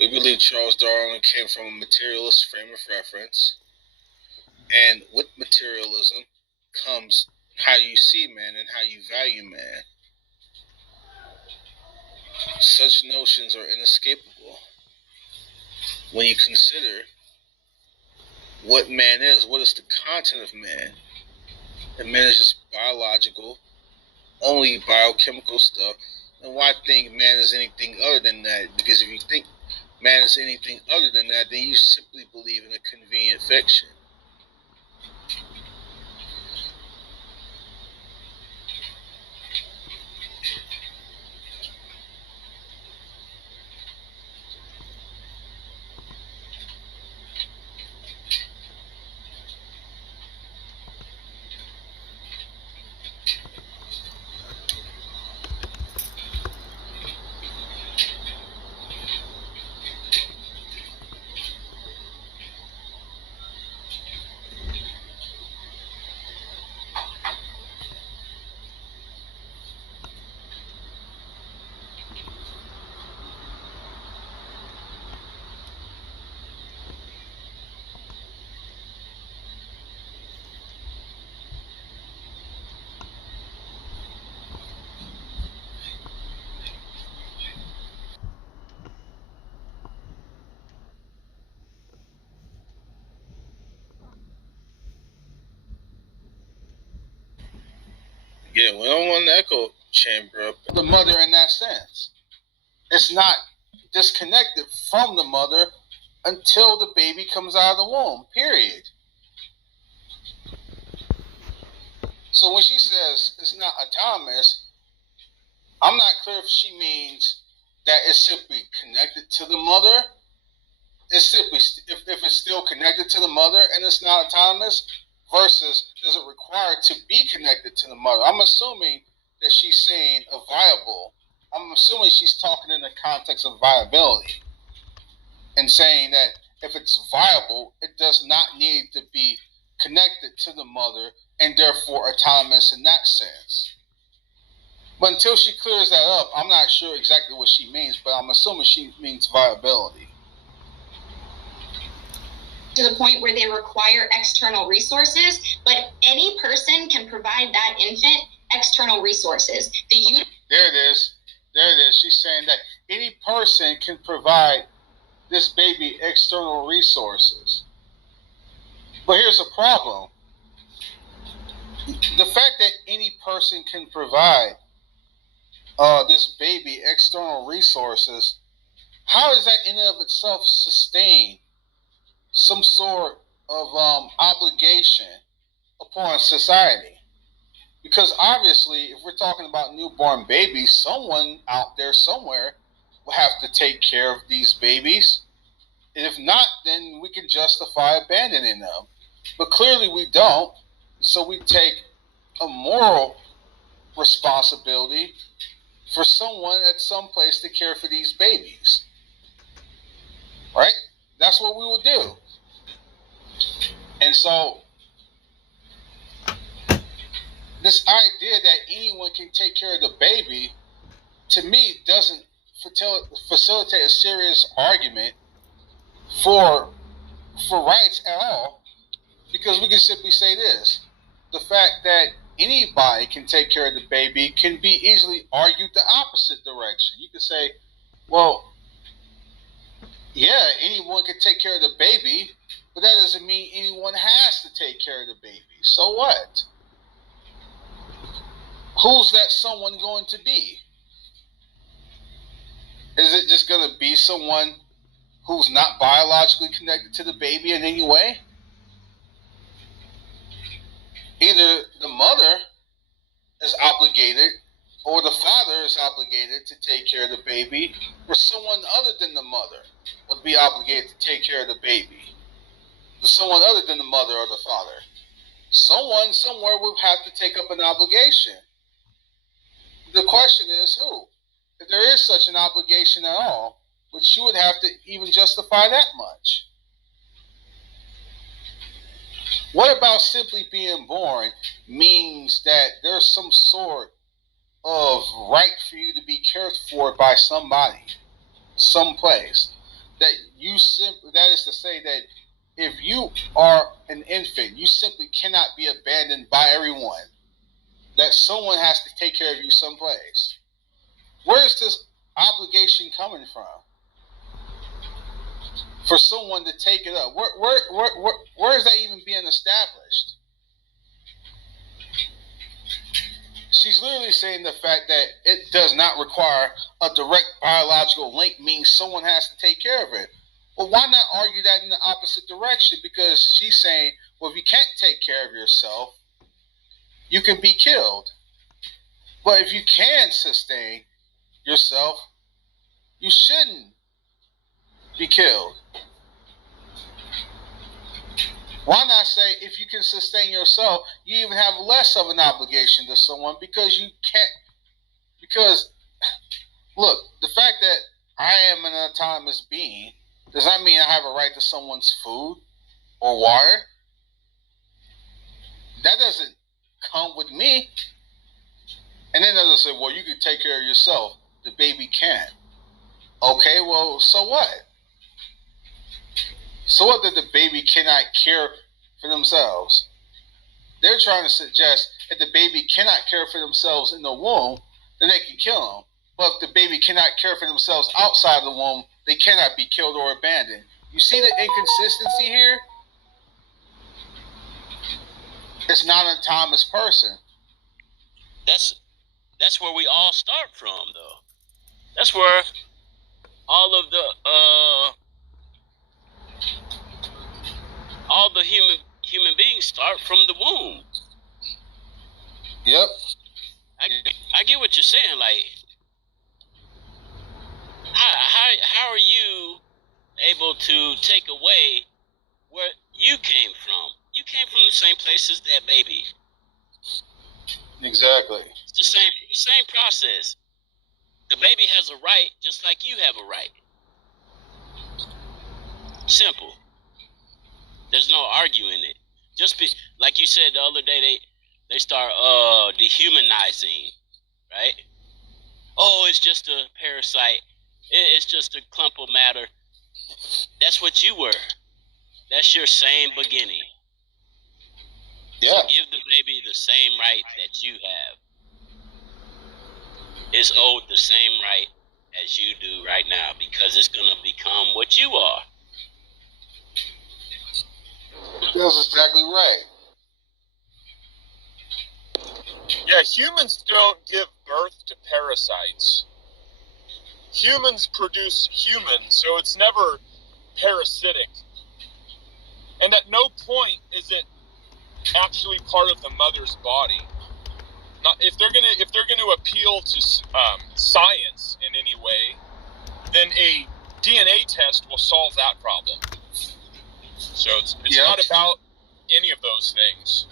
We believe Charles Darwin came from a materialist frame of reference, and with materialism comes how you see man and how you value man. Such notions are inescapable when you consider what man is. What is the content of man? And man is just biological, only biochemical stuff. And why think man is anything other than that? Because if you think man is anything other than that, then you simply believe in a convenient fiction. Yeah, we don't want an echo chamber up. The mother in that sense. It's not disconnected from the mother until the baby comes out of the womb, period. So when she says it's not autonomous, I'm not clear if she means that it's simply connected to the mother. It's simply, if it's still connected to the mother and it's not autonomous, versus is it required to be connected to the mother? I'm assuming that she's saying a viable. I'm assuming she's talking in the context of viability and saying that if it's viable, it does not need to be connected to the mother and therefore autonomous in that sense. But until she clears that up, I'm not sure exactly what she means, but I'm assuming she means viability. To the point where they require external resources, but any person can provide that infant external resources. There it is. There it is. She's saying that any person can provide this baby external resources. But here's a problem. The fact that any person can provide this baby external resources, how does that in and of itself sustain some sort of obligation upon society? Because obviously, if we're talking about newborn babies, someone out there somewhere will have to take care of these babies. And if not, then we can justify abandoning them. But clearly we don't. So we take a moral responsibility for someone at some place to care for these babies. Right? That's what we will do. And so this idea that anyone can take care of the baby, to me, doesn't facilitate a serious argument for rights at all, because we can simply say this: the fact that anybody can take care of the baby can be easily argued the opposite direction. You could say, well, yeah, anyone can take care of the baby, but that doesn't mean anyone has to take care of the baby. So what? Who's that someone going to be? Is it just going to be someone who's not biologically connected to the baby in any way? Either the mother is obligated or the father is obligated to take care of the baby, or someone other than the mother would be obligated to take care of the baby. Or someone other than the mother or the father. Someone somewhere will have to take up an obligation. the question is who? If there is such an obligation at all, which you would have to even justify that much. What about simply being born means that there's some sort of right for you to be cared for by somebody, someplace? That is to say that if you are an infant, you simply cannot be abandoned by everyone. That someone has to take care of you someplace. Where is this obligation coming from? For someone to take it up. Where is that even being established? She's literally saying the fact that it does not require a direct biological link means someone has to take care of it. Well, why not argue that in the opposite direction? Because she's saying, well, if you can't take care of yourself, you can be killed. But if you can sustain yourself, you shouldn't be killed. Why not say if you can sustain yourself, you even have less of an obligation to someone because you can't. Because, look, the fact that I am an autonomous being does not mean I have a right to someone's food or water. That doesn't come with me. And then others say, well, you can take care of yourself. The baby can't. Okay, well, so what? So what that the baby cannot care for themselves? They're trying to suggest if the baby cannot care for themselves in the womb, then they can kill them. But if the baby cannot care for themselves outside the womb, they cannot be killed or abandoned. You see the inconsistency here? It's not an autonomous person. That's where we all start from, though. That's where all of the human beings start from the womb. Yep. I get what you're saying. Like, how are you able to take away where you came from? You came from the same place as that baby. Exactly. It's the same process. The baby has a right just like you have a right. Simple. There's no arguing it. Just be like you said the other day, they start dehumanizing, right? Oh, it's just a parasite. It's just a clump of matter. That's what you were. That's your same beginning. Yeah. So give the baby the same right that you have. It's owed the same right as you do right now because it's going to become what you are. That's exactly right. Yeah, humans don't give birth to parasites. Humans produce humans, so it's never parasitic. And at no point is it actually part of the mother's body. Not, if they're gonna appeal to science in any way, then a DNA test will solve that problem. So it's not about any of those things.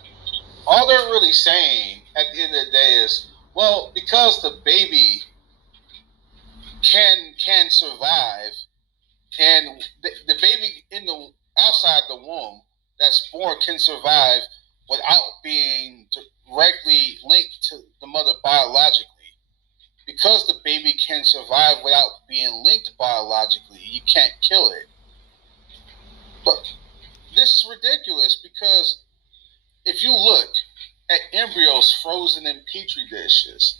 All they're really saying at the end of the day is, well, because the baby can survive, and the baby in the outside the womb that's born can survive without being directly linked to the mother biologically. Because the baby can survive without being linked biologically, you can't kill it. But this is ridiculous because if you look at embryos frozen in petri dishes,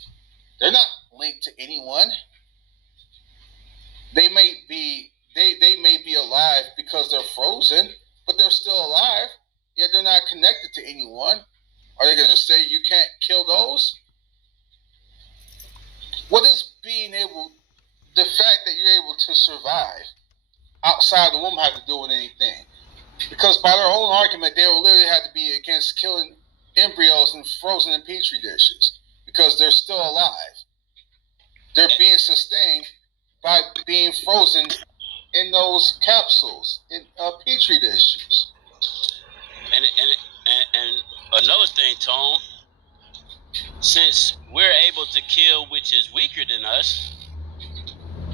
they're not linked to anyone. They may be alive because they're frozen, but they're still alive. Yet they're not connected to anyone. Are they going to say you can't kill those? What is the fact that you're able to survive outside the womb have to do with anything? Because by their own argument, they will literally have to be against killing embryos and frozen in petri dishes because they're still alive. They're being sustained by being frozen in those capsules in petri dishes. And another thing, Tone, since we're able to kill which is weaker than us,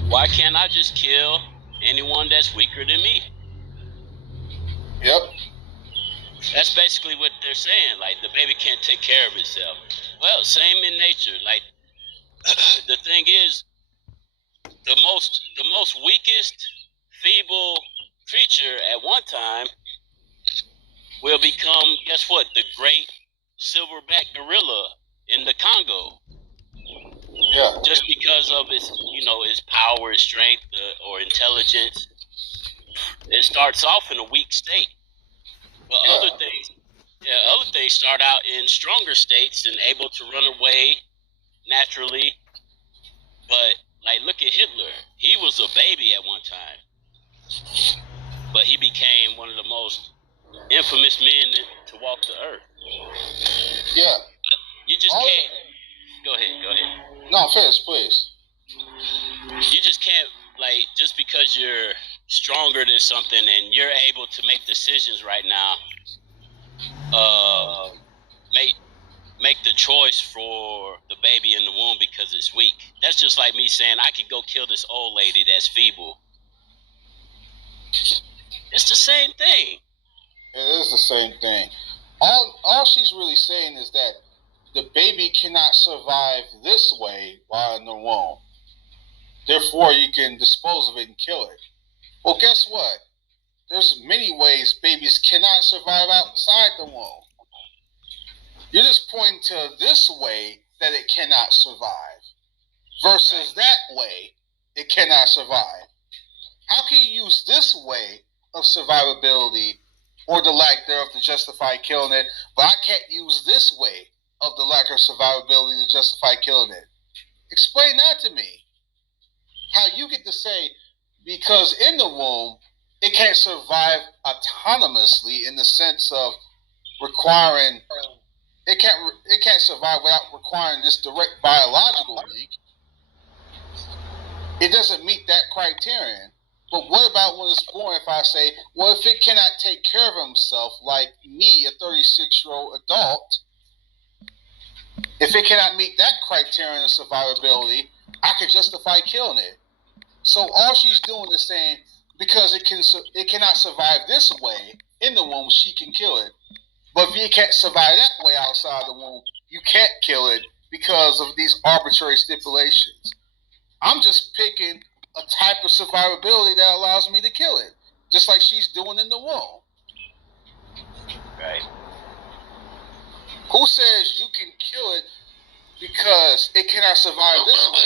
why can't I just kill anyone that's weaker than me? Yep. That's basically what they're saying. Like, the baby can't take care of itself. Well, same in nature. Like, the thing is, the most weakest, feeble creature at one time will become, guess what? The great silverback gorilla in the Congo. Yeah. Just because of its, its power, its strength, or intelligence. It starts off in a weak state. But other things start out in stronger states and able to run away naturally. But like, look at Hitler. He was a baby at one time, but he became one of the most infamous men to walk the earth. Yeah. You just can't. Go ahead. No, finish, please. You just can't, like, just because you're stronger than something and you're able to make decisions right now, make the choice for the baby in the womb because it's weak. That's just like me saying I could go kill this old lady that's feeble. It's the same thing. It is the same thing. All she's really saying is that the baby cannot survive this way while in the womb. Therefore, you can dispose of it and kill it. Well, guess what? There's many ways babies cannot survive outside the womb. You're just pointing to this way that it cannot survive versus that way it cannot survive. How can you use this way of survivability or the lack thereof to justify killing it, but I can't use this way of the lack of survivability to justify killing it? Explain that to me. How you get to say, because in the womb, it can't survive autonomously in the sense of requiring, it can't survive without requiring this direct biological link. It doesn't meet that criterion. But what about when it's born? If I say, well, if it cannot take care of himself, like me, a 36-year-old adult, if it cannot meet that criterion of survivability, I can justify killing it. So all she's doing is saying, because it cannot survive this way in the womb, she can kill it. But if you can't survive that way outside the womb, you can't kill it because of these arbitrary stipulations. I'm just picking a type of survivability that allows me to kill it, just like she's doing in the womb. Right. Who says you can kill it because it cannot survive this way,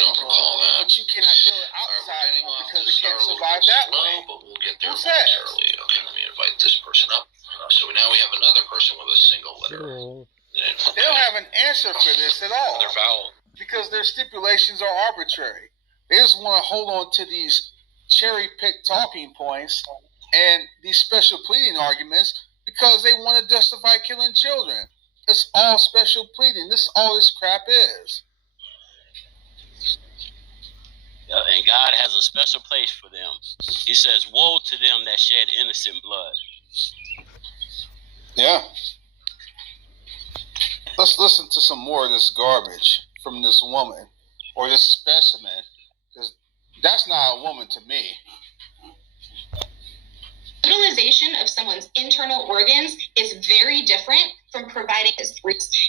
but you cannot kill it outside the womb because it can't survive that way? But we'll get there Who says? momentarily. Okay, let me invite this person up. So now we have another person with a single letter. They don't have an answer for this at all. Their vowel. Because their stipulations are arbitrary. They just want to hold on to these cherry-picked talking points and these special pleading arguments because they want to justify killing children. It's all special pleading. This is all this crap is. And God has a special place for them. He says, woe to them that shed innocent blood. Yeah. Let's listen to some more of this garbage from this woman or this specimen, because that's not a woman to me. Utilization of someone's internal organs is very different from providing this.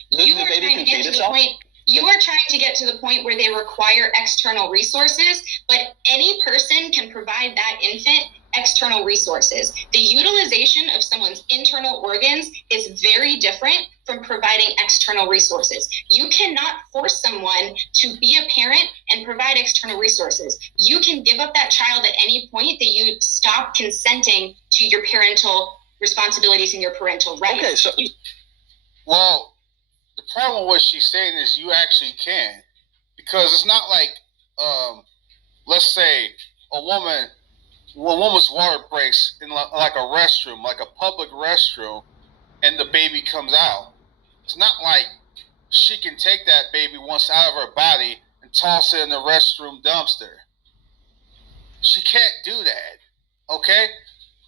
You are trying to get to the point. You are trying to get to the point where they require external resources, but any person can provide that infant external resources. The utilization of someone's internal organs is very different from providing external resources. You cannot force someone to be a parent and provide external resources. You can give up that child at any point that you stop consenting to your parental responsibilities and your parental rights. Okay, so well, the problem with what she's saying is you actually can, because it's not like, let's say a woman's water breaks in like a restroom, like a public restroom, and the baby comes out. It's not like she can take that baby once out of her body and toss it in the restroom dumpster. She can't do that, okay?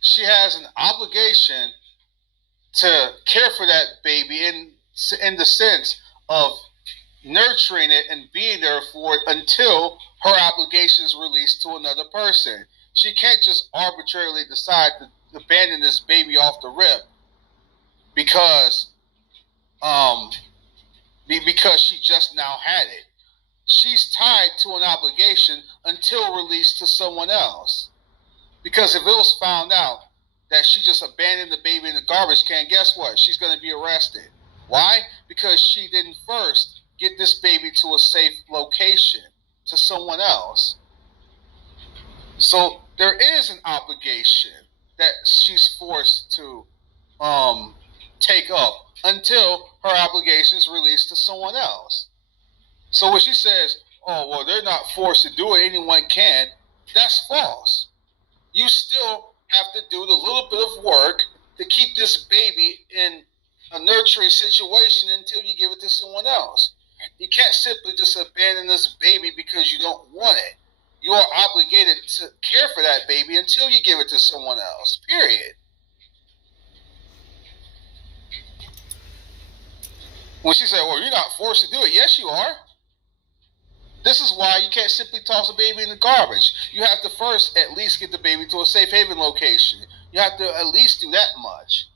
She has an obligation to care for that baby in the sense of nurturing it and being there for it until her obligation is released to another person. She can't just arbitrarily decide to abandon this baby off the rip because she just now had it. She's tied to an obligation until released to someone else. Because if it was found out that she just abandoned the baby in the garbage can, guess what? She's going to be arrested. Why? Because she didn't first get this baby to a safe location, to someone else. So there is an obligation that she's forced to take up until her obligation is released to someone else. So when she says, oh, well, they're not forced to do it, anyone can, that's false. You still have to do the little bit of work to keep this baby in a nurturing situation until you give it to someone else. You can't simply just abandon this baby because you don't want it. You are obligated to care for that baby until you give it to someone else, period. When she said, well, you're not forced to do it. Yes, you are. This is why you can't simply toss a baby in the garbage. You have to first at least get the baby to a safe haven location. You have to at least do that much.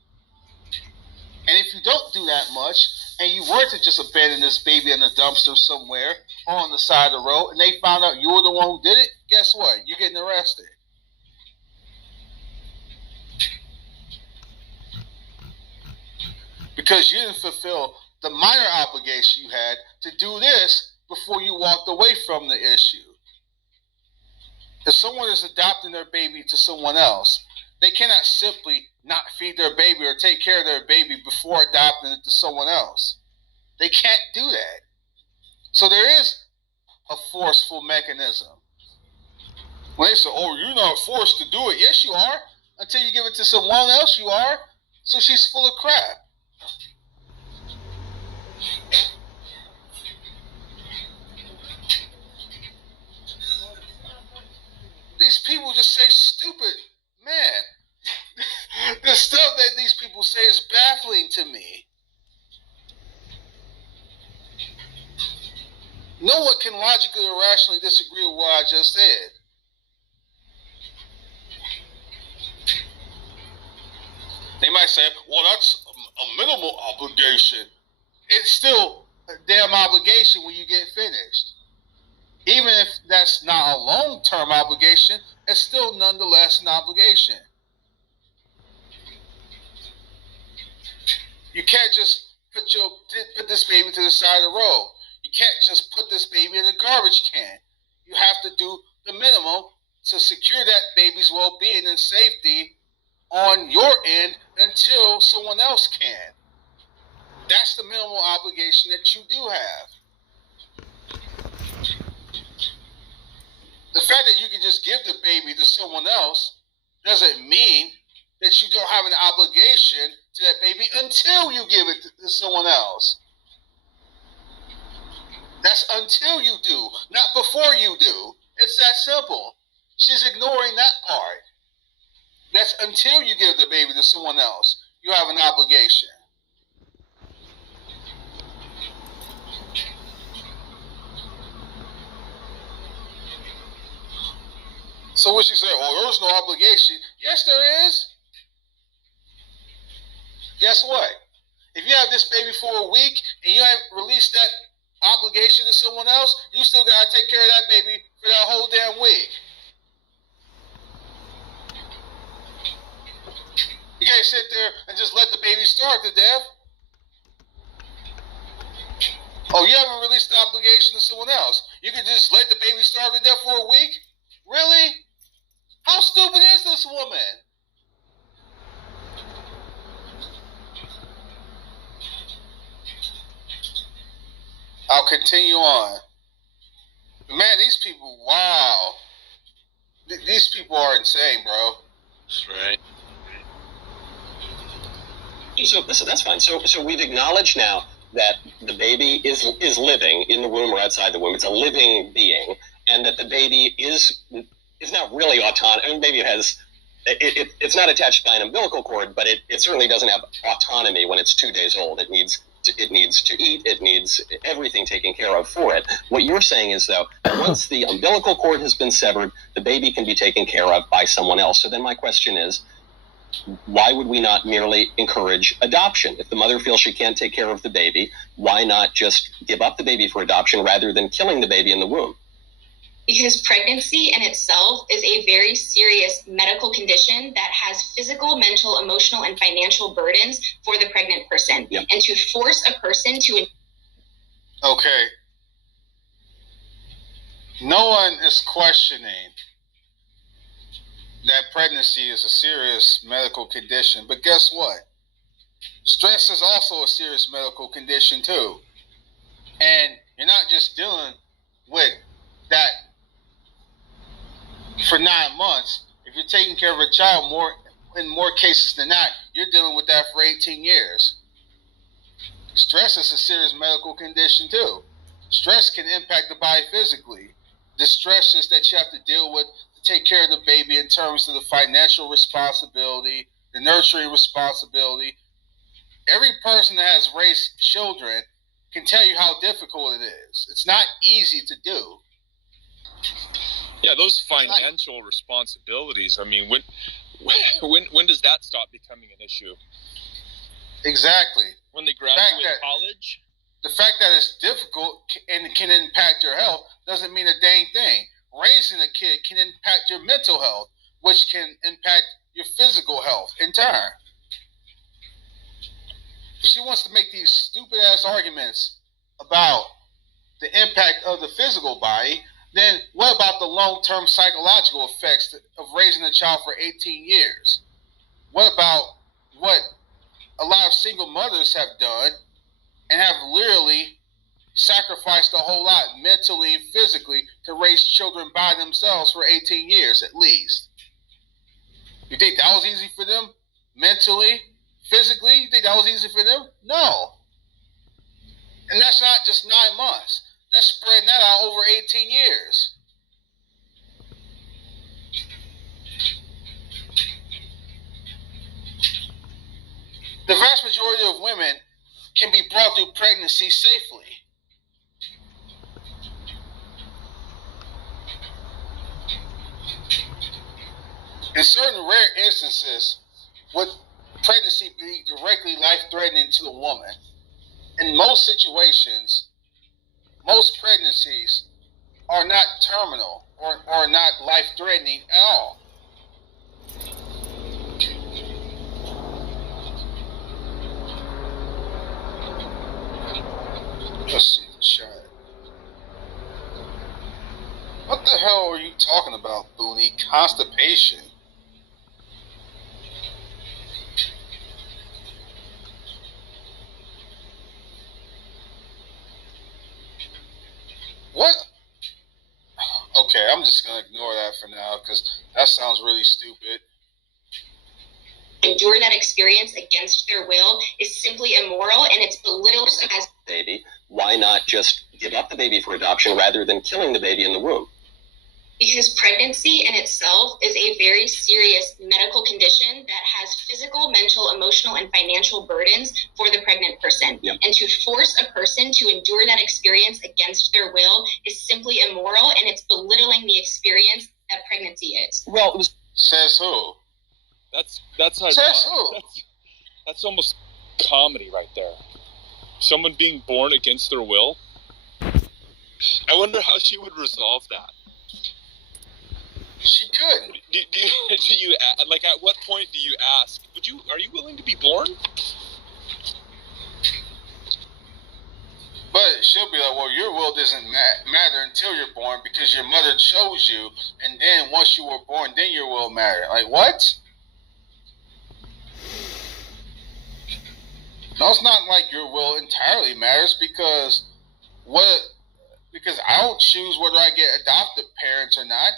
And if you don't do that much, and you were to just abandon this baby in a dumpster somewhere or on the side of the road, and they found out you were the one who did it, guess what? You're getting arrested. Because you didn't fulfill the minor obligation you had to do this before you walked away from the issue. If someone is adopting their baby to someone else, they cannot simply not feed their baby or take care of their baby before adopting it to someone else. They can't do that. So there is a forceful mechanism. When they say, oh, you're not forced to do it. Yes, you are. Until you give it to someone else, you are. So she's full of crap. These people just say stupid. Man, the stuff that these people say is baffling to me. No one can logically or rationally disagree with what I just said. They might say, well, that's a minimal obligation. It's still a damn obligation when you get finished. Even if that's not a long-term obligation, it's still nonetheless an obligation. You can't just put this baby to the side of the road. You can't just put this baby in a garbage can. You have to do the minimum to secure that baby's well-being and safety on your end until someone else can. That's the minimal obligation that you do have. The fact that you can just give the baby to someone else doesn't mean that you don't have an obligation to that baby until you give it to someone else. That's until you do, not before you do. It's that simple. She's ignoring that part. That's until you give the baby to someone else. You have an obligation. So what she say? Oh, there's no obligation. Yes, there is. Guess what? If you have this baby for a week and you haven't released that obligation to someone else, you still got to take care of that baby for that whole damn week. You can't sit there and just let the baby starve to death. Oh, you haven't released the obligation to someone else. You can just let the baby starve to death for a week? Really? How stupid is this woman? I'll continue on. Man, these people, wow. These people are insane, bro. That's right. So that's fine. So we've acknowledged now that the baby is living in the womb or outside the womb. It's a living being, and that the baby is not really autonomous. I mean, maybe it's not attached by an umbilical cord, but it certainly doesn't have autonomy when it's 2 days old. It needs to eat, it needs everything taken care of for it. What you're saying is, though, that once the umbilical cord has been severed, the baby can be taken care of by someone else. So then my question is, why would we not merely encourage adoption? If the mother feels she can't take care of the baby, why not just give up the baby for adoption rather than killing the baby in the womb? Because pregnancy in itself is a very serious medical condition that has physical, mental, emotional, and financial burdens for the pregnant person. Yep. And to force a person to... Okay. No one is questioning that pregnancy is a serious medical condition. But guess what? Stress is also a serious medical condition too. And you're not just dealing with that for 9 months. If you're taking care of a child, in more cases than not, you're dealing with that for 18 years. Stress is a serious medical condition too. Stress can impact the body physically. The stresses that you have to deal with to take care of the baby in terms of the financial responsibility, the nurturing responsibility. Every person that has raised children can tell you how difficult it is. It's not easy to do. Yeah, those financial responsibilities. I mean, when does that stop becoming an issue? Exactly. When they graduate college? The fact that it's difficult and can impact your health doesn't mean a dang thing. Raising a kid can impact your mental health, which can impact your physical health in turn. She wants to make these stupid ass arguments about the impact of the physical body. Then what about the long-term psychological effects of raising a child for 18 years? What about what a lot of single mothers have done and have literally sacrificed a whole lot mentally and physically to raise children by themselves for 18 years at least? You think that was easy for them? Mentally? Physically? You think that was easy for them? No. And that's not just 9 months. That's spreading that out over 18 years. The vast majority of women can be brought through pregnancy safely. In certain rare instances, would pregnancy be directly life-threatening to the woman? In most situations, most pregnancies are not terminal or not life-threatening at all. Let's see the chat. What the hell are you talking about, Booney? Constipation. What? Okay, I'm just going to ignore that for now because that sounds really stupid. Endure that experience against their will is simply immoral, and it's belittled as baby. Why not just give up the baby for adoption rather than killing the baby in the womb? Because pregnancy in itself is a very serious medical condition that has physical, mental, emotional, and financial burdens for the pregnant person. Yep. And to force a person to endure that experience against their will is simply immoral, and it's belittling the experience that pregnancy is. Well, it was... Says who? That's almost comedy right there. Someone being born against their will. I wonder how she would resolve that. She could. Do you like? At what point do you ask? Are you willing to be born? But she'll be like, well, your will doesn't matter until you're born because your mother chose you, and then once you were born, then your will mattered. Like, what? No, it's not like your will entirely matters because I don't choose whether I get adoptive parents or not.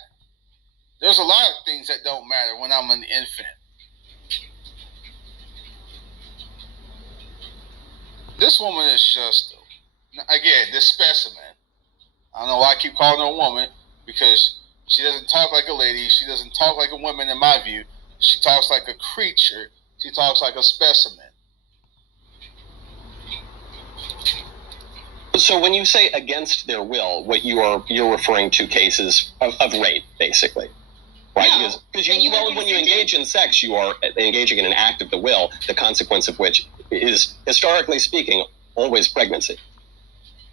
There's a lot of things that don't matter when I'm an infant. This woman is just, again, this specimen. I don't know why I keep calling her a woman because she doesn't talk like a lady. She doesn't talk like a woman in my view. She talks like a creature. She talks like a specimen. So when you say against their will, what you're referring to cases of rape, basically, right? No, Because when you engage in sex, you are engaging in an act of the will, the consequence of which is, historically speaking, always pregnancy.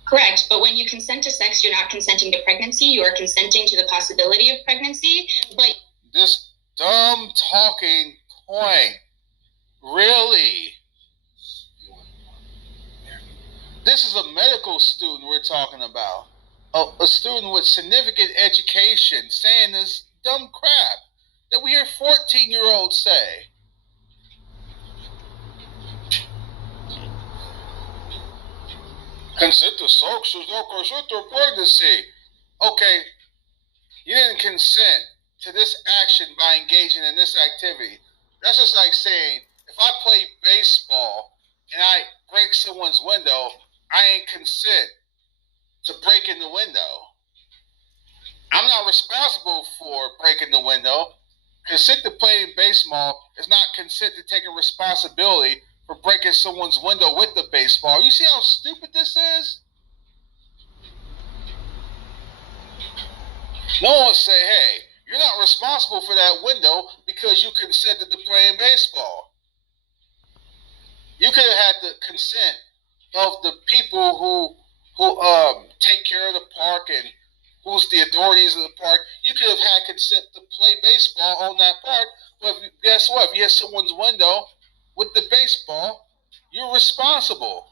Correct, but when you consent to sex, you're not consenting to pregnancy. You are consenting to the possibility of pregnancy. But this dumb talking point, really? This is a medical student we're talking about. A student with significant education saying this dumb crap that we hear 14-year-olds say. Consent to sex is not consent to pregnancy. Okay, you didn't consent to this action by engaging in this activity. That's just like saying, if I play baseball and I break someone's window, I ain't consent to breaking the window. I'm not responsible for breaking the window. Consent to playing baseball is not consent to taking responsibility for breaking someone's window with the baseball. You see how stupid this is? No one say, hey, you're not responsible for that window because you consented to playing baseball. You could have had the consent of the people who take care of the park and who's the authorities of the park. You could have had consent to play baseball on that park, but guess what? If you hit someone's window with the baseball, you're responsible.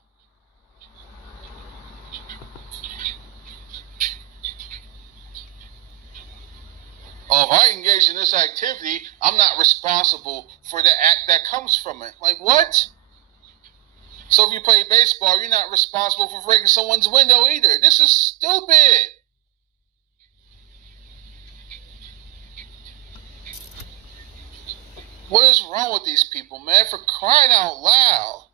Oh, if I engage in this activity, I'm not responsible for the act that comes from it. Like, what? So if you play baseball, you're not responsible for breaking someone's window either. This is stupid. What is wrong with these people, man? For crying out loud.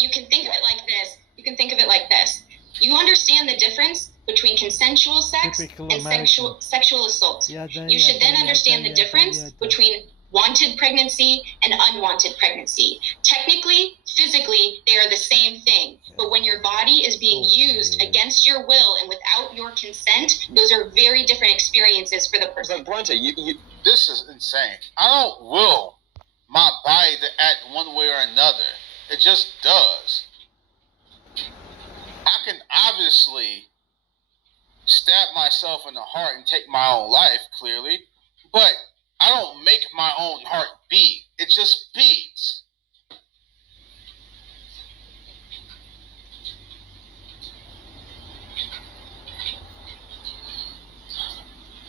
you can think of it like this. You understand the difference between consensual sex and sexual assault. You should then understand the difference between wanted pregnancy and unwanted pregnancy. Technically, physically, they are the same thing. But when your body is being used against your will and without your consent, those are very different experiences for the person. This is insane. I don't will my body to act one way or another. It just does. I can obviously stab myself in the heart and take my own life, clearly, but I don't make my own heart beat. It just beats.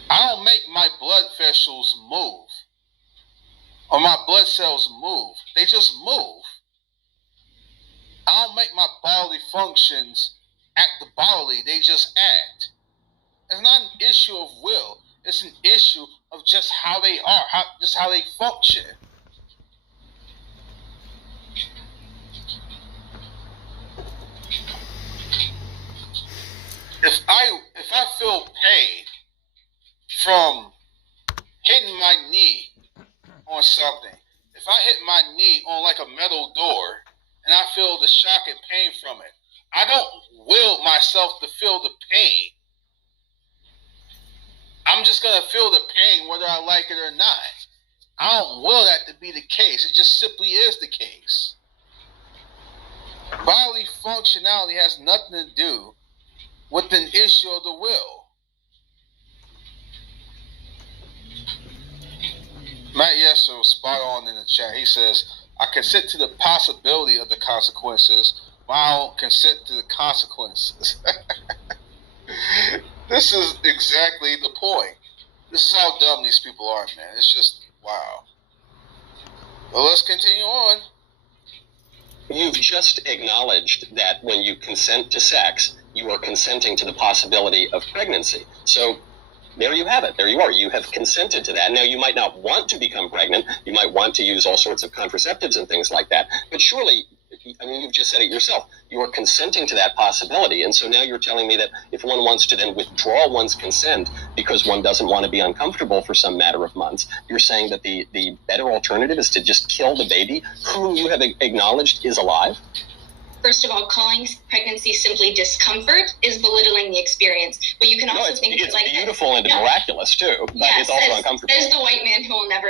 I don't make my blood vessels move or my blood cells move. They just move. I don't make my bodily functions act bodily. They just act. It's not an issue of will. It's an issue of just how they are, just how they function. If I feel pain from hitting my knee on something, if I hit my knee on like a metal door and I feel the shock and pain from it, I don't will myself to feel the pain. I'm just going to feel the pain whether I like it or not. I don't will that to be the case. It just simply is the case. Bodily functionality has nothing to do with an issue of the will. Matt Yesser was spot on in the chat. He says, I consent to the possibility of the consequences, but I don't consent to the consequences. This is exactly the point. This is how dumb these people are, man. It's just, wow. Well, let's continue on. You've just acknowledged that when you consent to sex, you are consenting to the possibility of pregnancy. So there you have it. There you are. You have consented to that. Now, you might not want to become pregnant. You might want to use all sorts of contraceptives and things like that. But surely I mean, you've just said it yourself. You are consenting to that possibility. And so now you're telling me that if one wants to then withdraw one's consent because one doesn't want to be uncomfortable for some matter of months, you're saying that the better alternative is to just kill the baby whom you have acknowledged is alive? First of all, calling pregnancy simply discomfort is belittling the experience. But you can also think it's beautiful and miraculous too, but it's also uncomfortable. There's the white man who will never